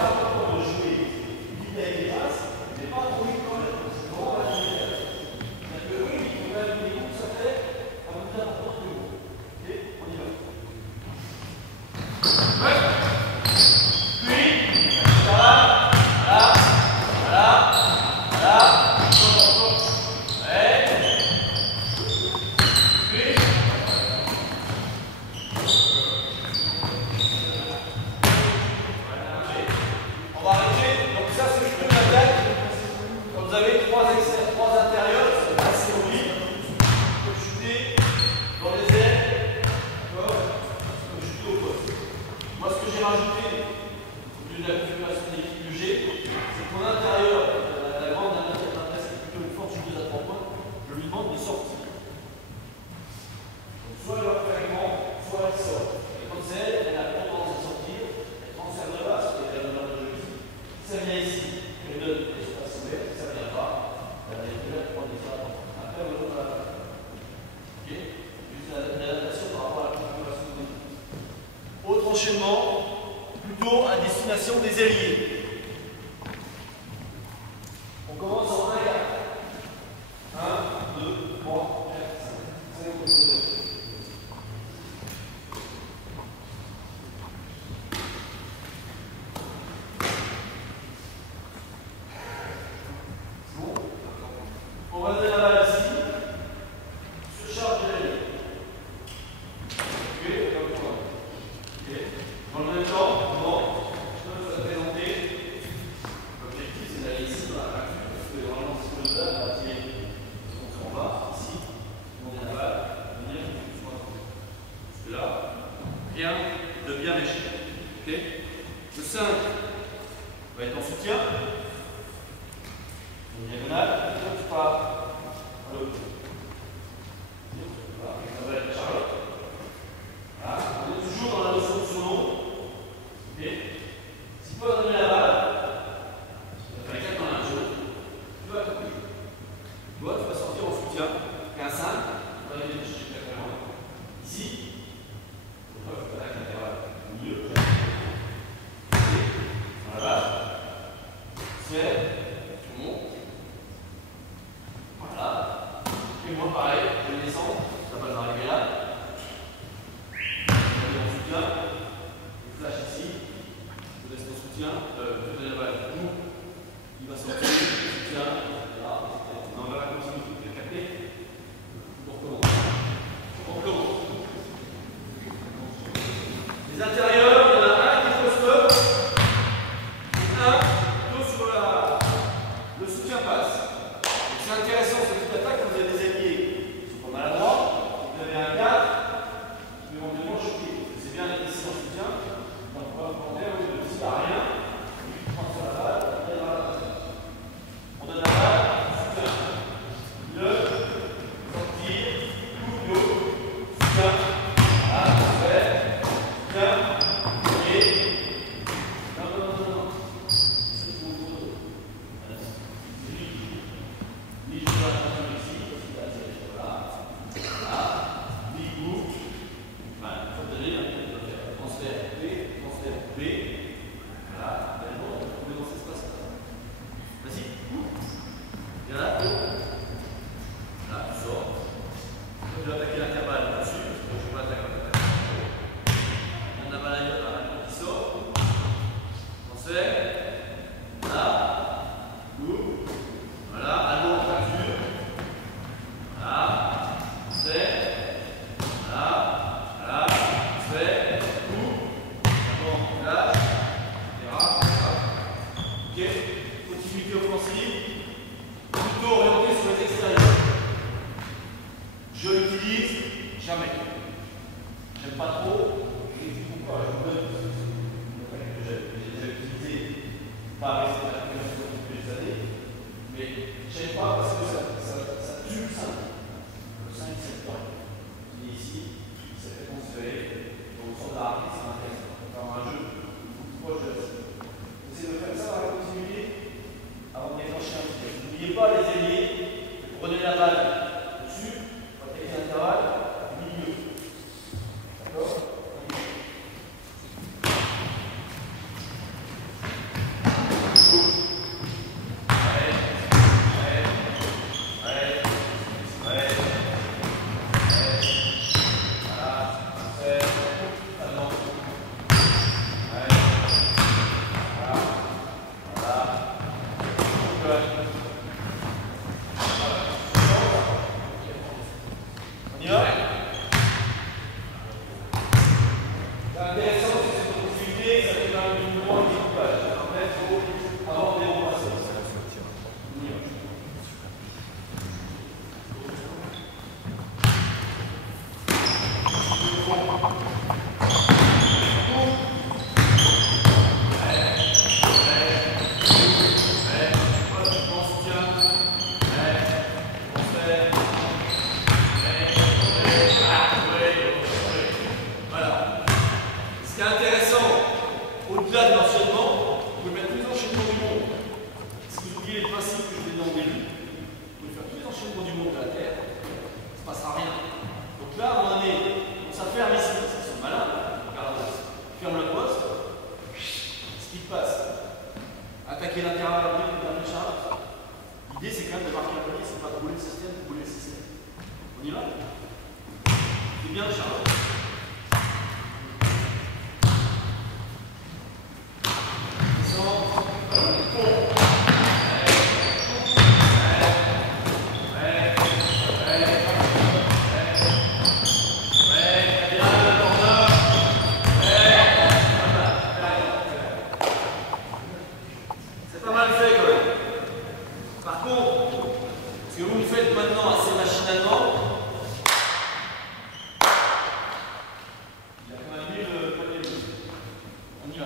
important de jouer vite avec les passes, mais pas trop vite quand même. C'est vraiment la limite. C'est-à-dire que oui, il faut quand même des coups, ça fait un peu plus important que vous. Ok, on y va. Ouais. Puis, voilà, voilà, voilà, voilà. Ouais. Puis. On va arrêter. Donc ça, c'est le jeu d'attaque. Quand vous avez trois intérieurs, c'est assez horrible. Vous pouvez shooter dans les ailes. D'accord. Vous pouvez shooter au poste. Moi, ce que j'ai rajouté, au lieu de la configuration d'équipe que j'ai, c'est qu'en intérieur, la grande adresse qui est plutôt une forte shooteuse à 3 points, je lui demande de sortir. Donc, soit elle va faire grand, soit elle sort. Et quand c'est elle, elle a tendance à sortir, elle transfère de base, et elle donne le jeu ici. Si ça vient ici, elle donne l'espace ouvert, si ça ne vient pas, elle a déjà 3 désirs à après, on va l'autre à la fin. Ok. Juste l'adaptation par rapport à la configuration de l'équipe. Autre enchaînement, plutôt à destination des ailiers. On commence en 1 gars. 1, 2, 3, 4, 5. C'est bon, je laisse. Bon. On va donner la balle ici. Se charge de l'allié. Ok, comme toi. Ok. Dans le même temps, bon, je peux vous présenter. L'objectif, c'est d'aller ici dans la peinture, parce que normalement, si on est là, on va tirer. On se en bas, ici, on est la balle, venir, parce que là, rien de bien léché. Ok. Le 5 va être en soutien. Une diagonale, et donc tu pars à l'autre. Voilà, ça va être Charlotte. Voilà. On est toujours dans la notion de son nom. Ok. Si tu peux donner la balle, tu vas faire 4 dans un jeu, tu vas couper. Toi, tu vas sortir en soutien. Et un 5, tu vas aller chercher exactement. Ici, tu vas faire la latéral au milieu. Dans la balle. C'est, tu montes. Voilà. Et moi, pareil, je vais descendre. Ça va m'arriver là. Je vais en soutien. Je flash ici. Je laisse mon soutien. Je donne la balle. Il va sortir. Soutien. Là. On va continuer. Tu vas capter. On recommence. On recommence. Les intérieurs, il y en a un qui est post-up. Et un plutôt sur le soutien passe. C'est intéressant cette petite attaque quand vous avez des alliés qui sont pas maladroits, vous avez un 4 qui peut éventuellement choquer. C'est bien d'être ici en soutien. Donc on va vous demander s'il n'y a rien, on transfère la balle, et on va la passer. On donne la balle, soutien. Le, sortir, coup de l'eau, soutien. Voilà, parfait. Soutien. Et. Non, non, non, non. C'est pour le dos. Lui, je vais attention ici, parce qu'il a tiré sur là. Là. Lui, coup. Voilà, il faut donner, il doit faire transfert B, transfert B. Voilà, on est dans cet espace-là. Vas-y, coup. Viens là, coup. Là, tu sors. Tu dois attaquer l'intervalle dessus, donc je vais attaquer l'intervalle. On a mal à qui sort. Transfert. Là. Coup. Voilà, allô en fracture. Voilà, c'est. Voilà, voilà, c'est. Coup. Bon, flash. Etc. Ok, continuité offensive. Plutôt orienté sur les extérieurs. Je l'utilise jamais. J'aime pas trop. Je dis pourquoi je vous donne. J'ai déjà utilisé par exemple depuis des années. Mais j'aime pas parce que ça tue le 5. Le 5, c'est le temps. Il est ici, ça fait considérer. Donc, sur la rapide, ça m'intéresse. On va faire un jeu proche de la cible. Essayez de faire ça dans la continuité avant de déclencher un petit. N'oubliez pas les ailiers. Prenez la balle dessus, attaquez l'intervalle, milieu. D'accord? passes. Attaquer l'intérieur de la charge. L'idée, c'est quand même de marquer un panier, c'est pas de rouler le système, de rouler le système. On y va? C'est bien, Charles. Ce que vous me faites maintenant assez machinalement, il a quand même mis le panier bleu. On y va.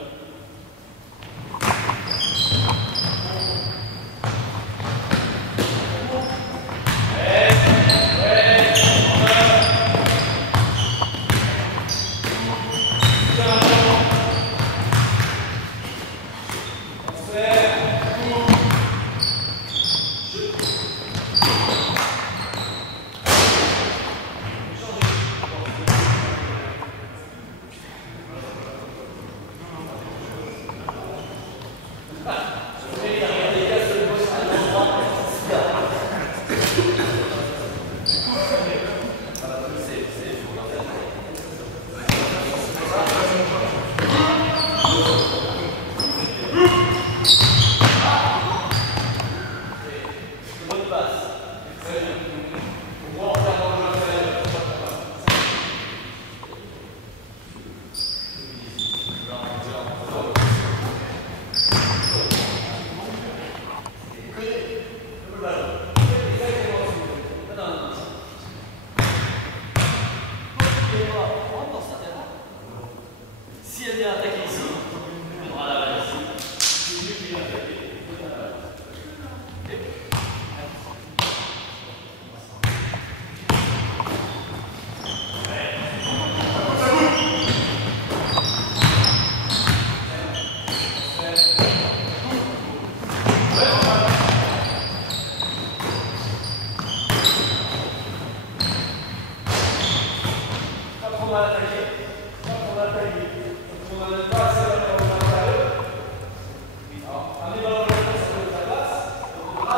Si elle vient attaquer ici, on aura la balle ici. Si elle vient attaquer, on aura la balle. Pas trop mal attaqué. Pas trop mal attaqué. On n'a pas assez de temps à l'intérieur. Alors, un des ballons de la place, ça peut être la place. On va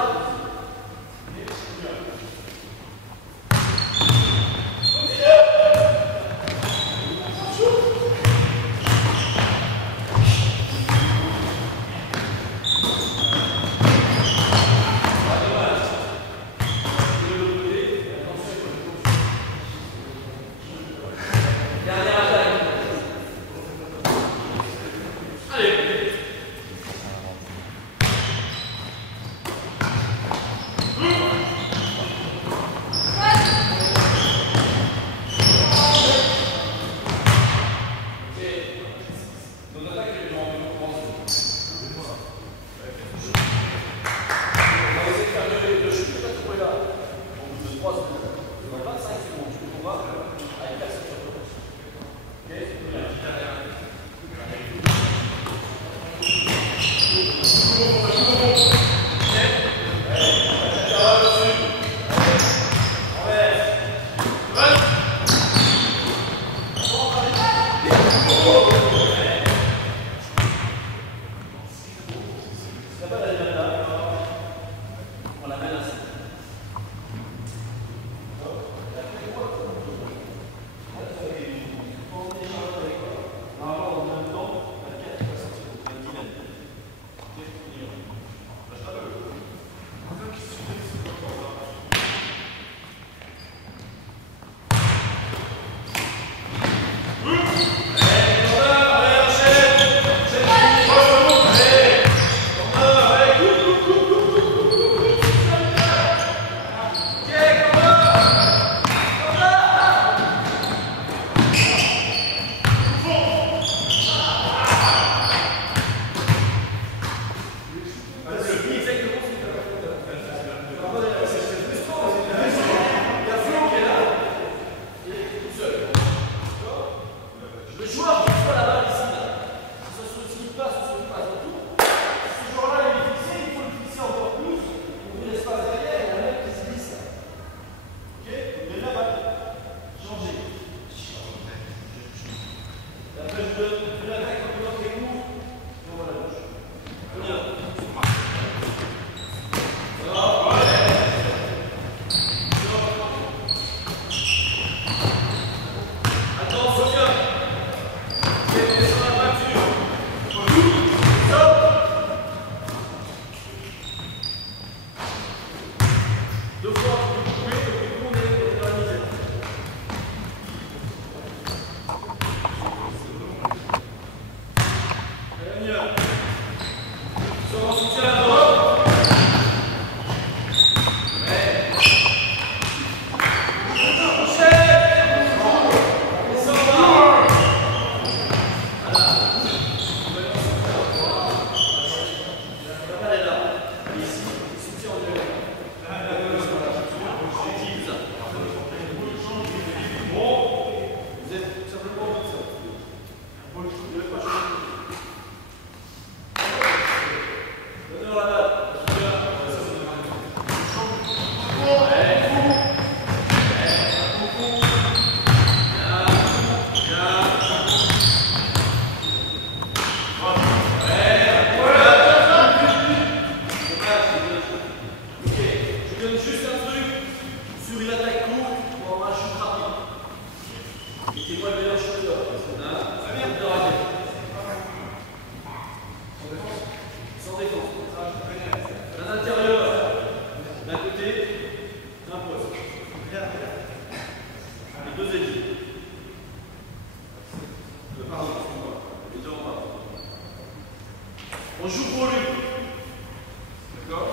D'accord?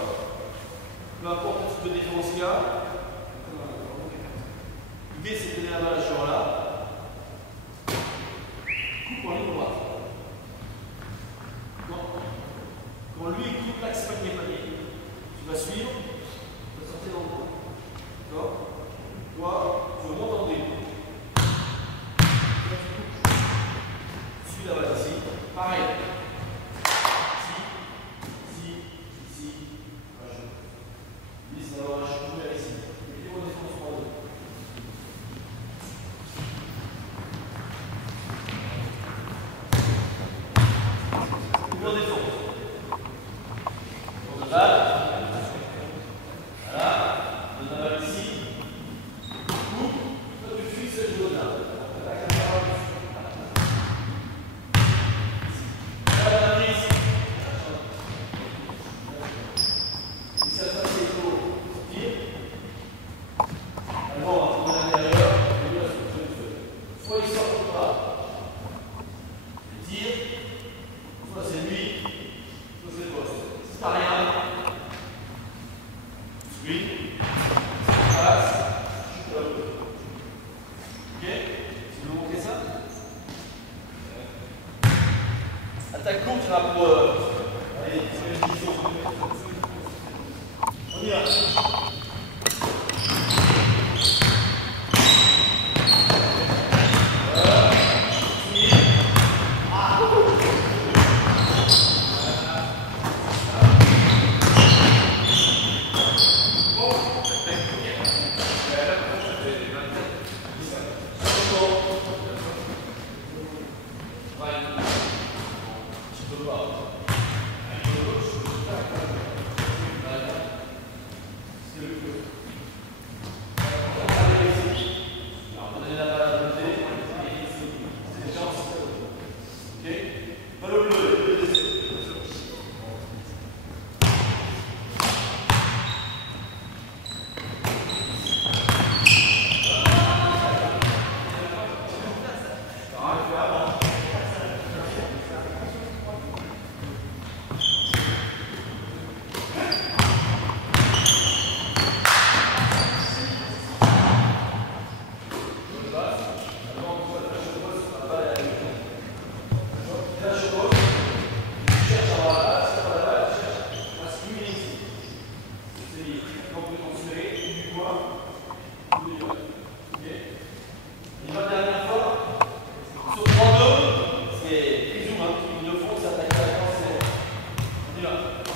Peu importe le type de défense qu'il y a. L'idée c'est de donner la balle à ce joueur-là. Coupe en ligne droite. Quand lui coupe l'axe panier-panier, tu vas suivre, tu vas sortir dans le coin. D'accord? Toi, tu remontes en dribble. Tu suis la balle ici. Pareil. Ici. Ici, ça va jouer ici. Et on défense sur deux. On défense. On se bat. Voilà. On a la balle ici. Coupe. Toi, tu fuis ce jaune-là. Attaque courte, tu vas pour. Allez, on y va. Et la dernière fois, sur 3-2, c'est Izuma qui le font, ça attaque à la on y va.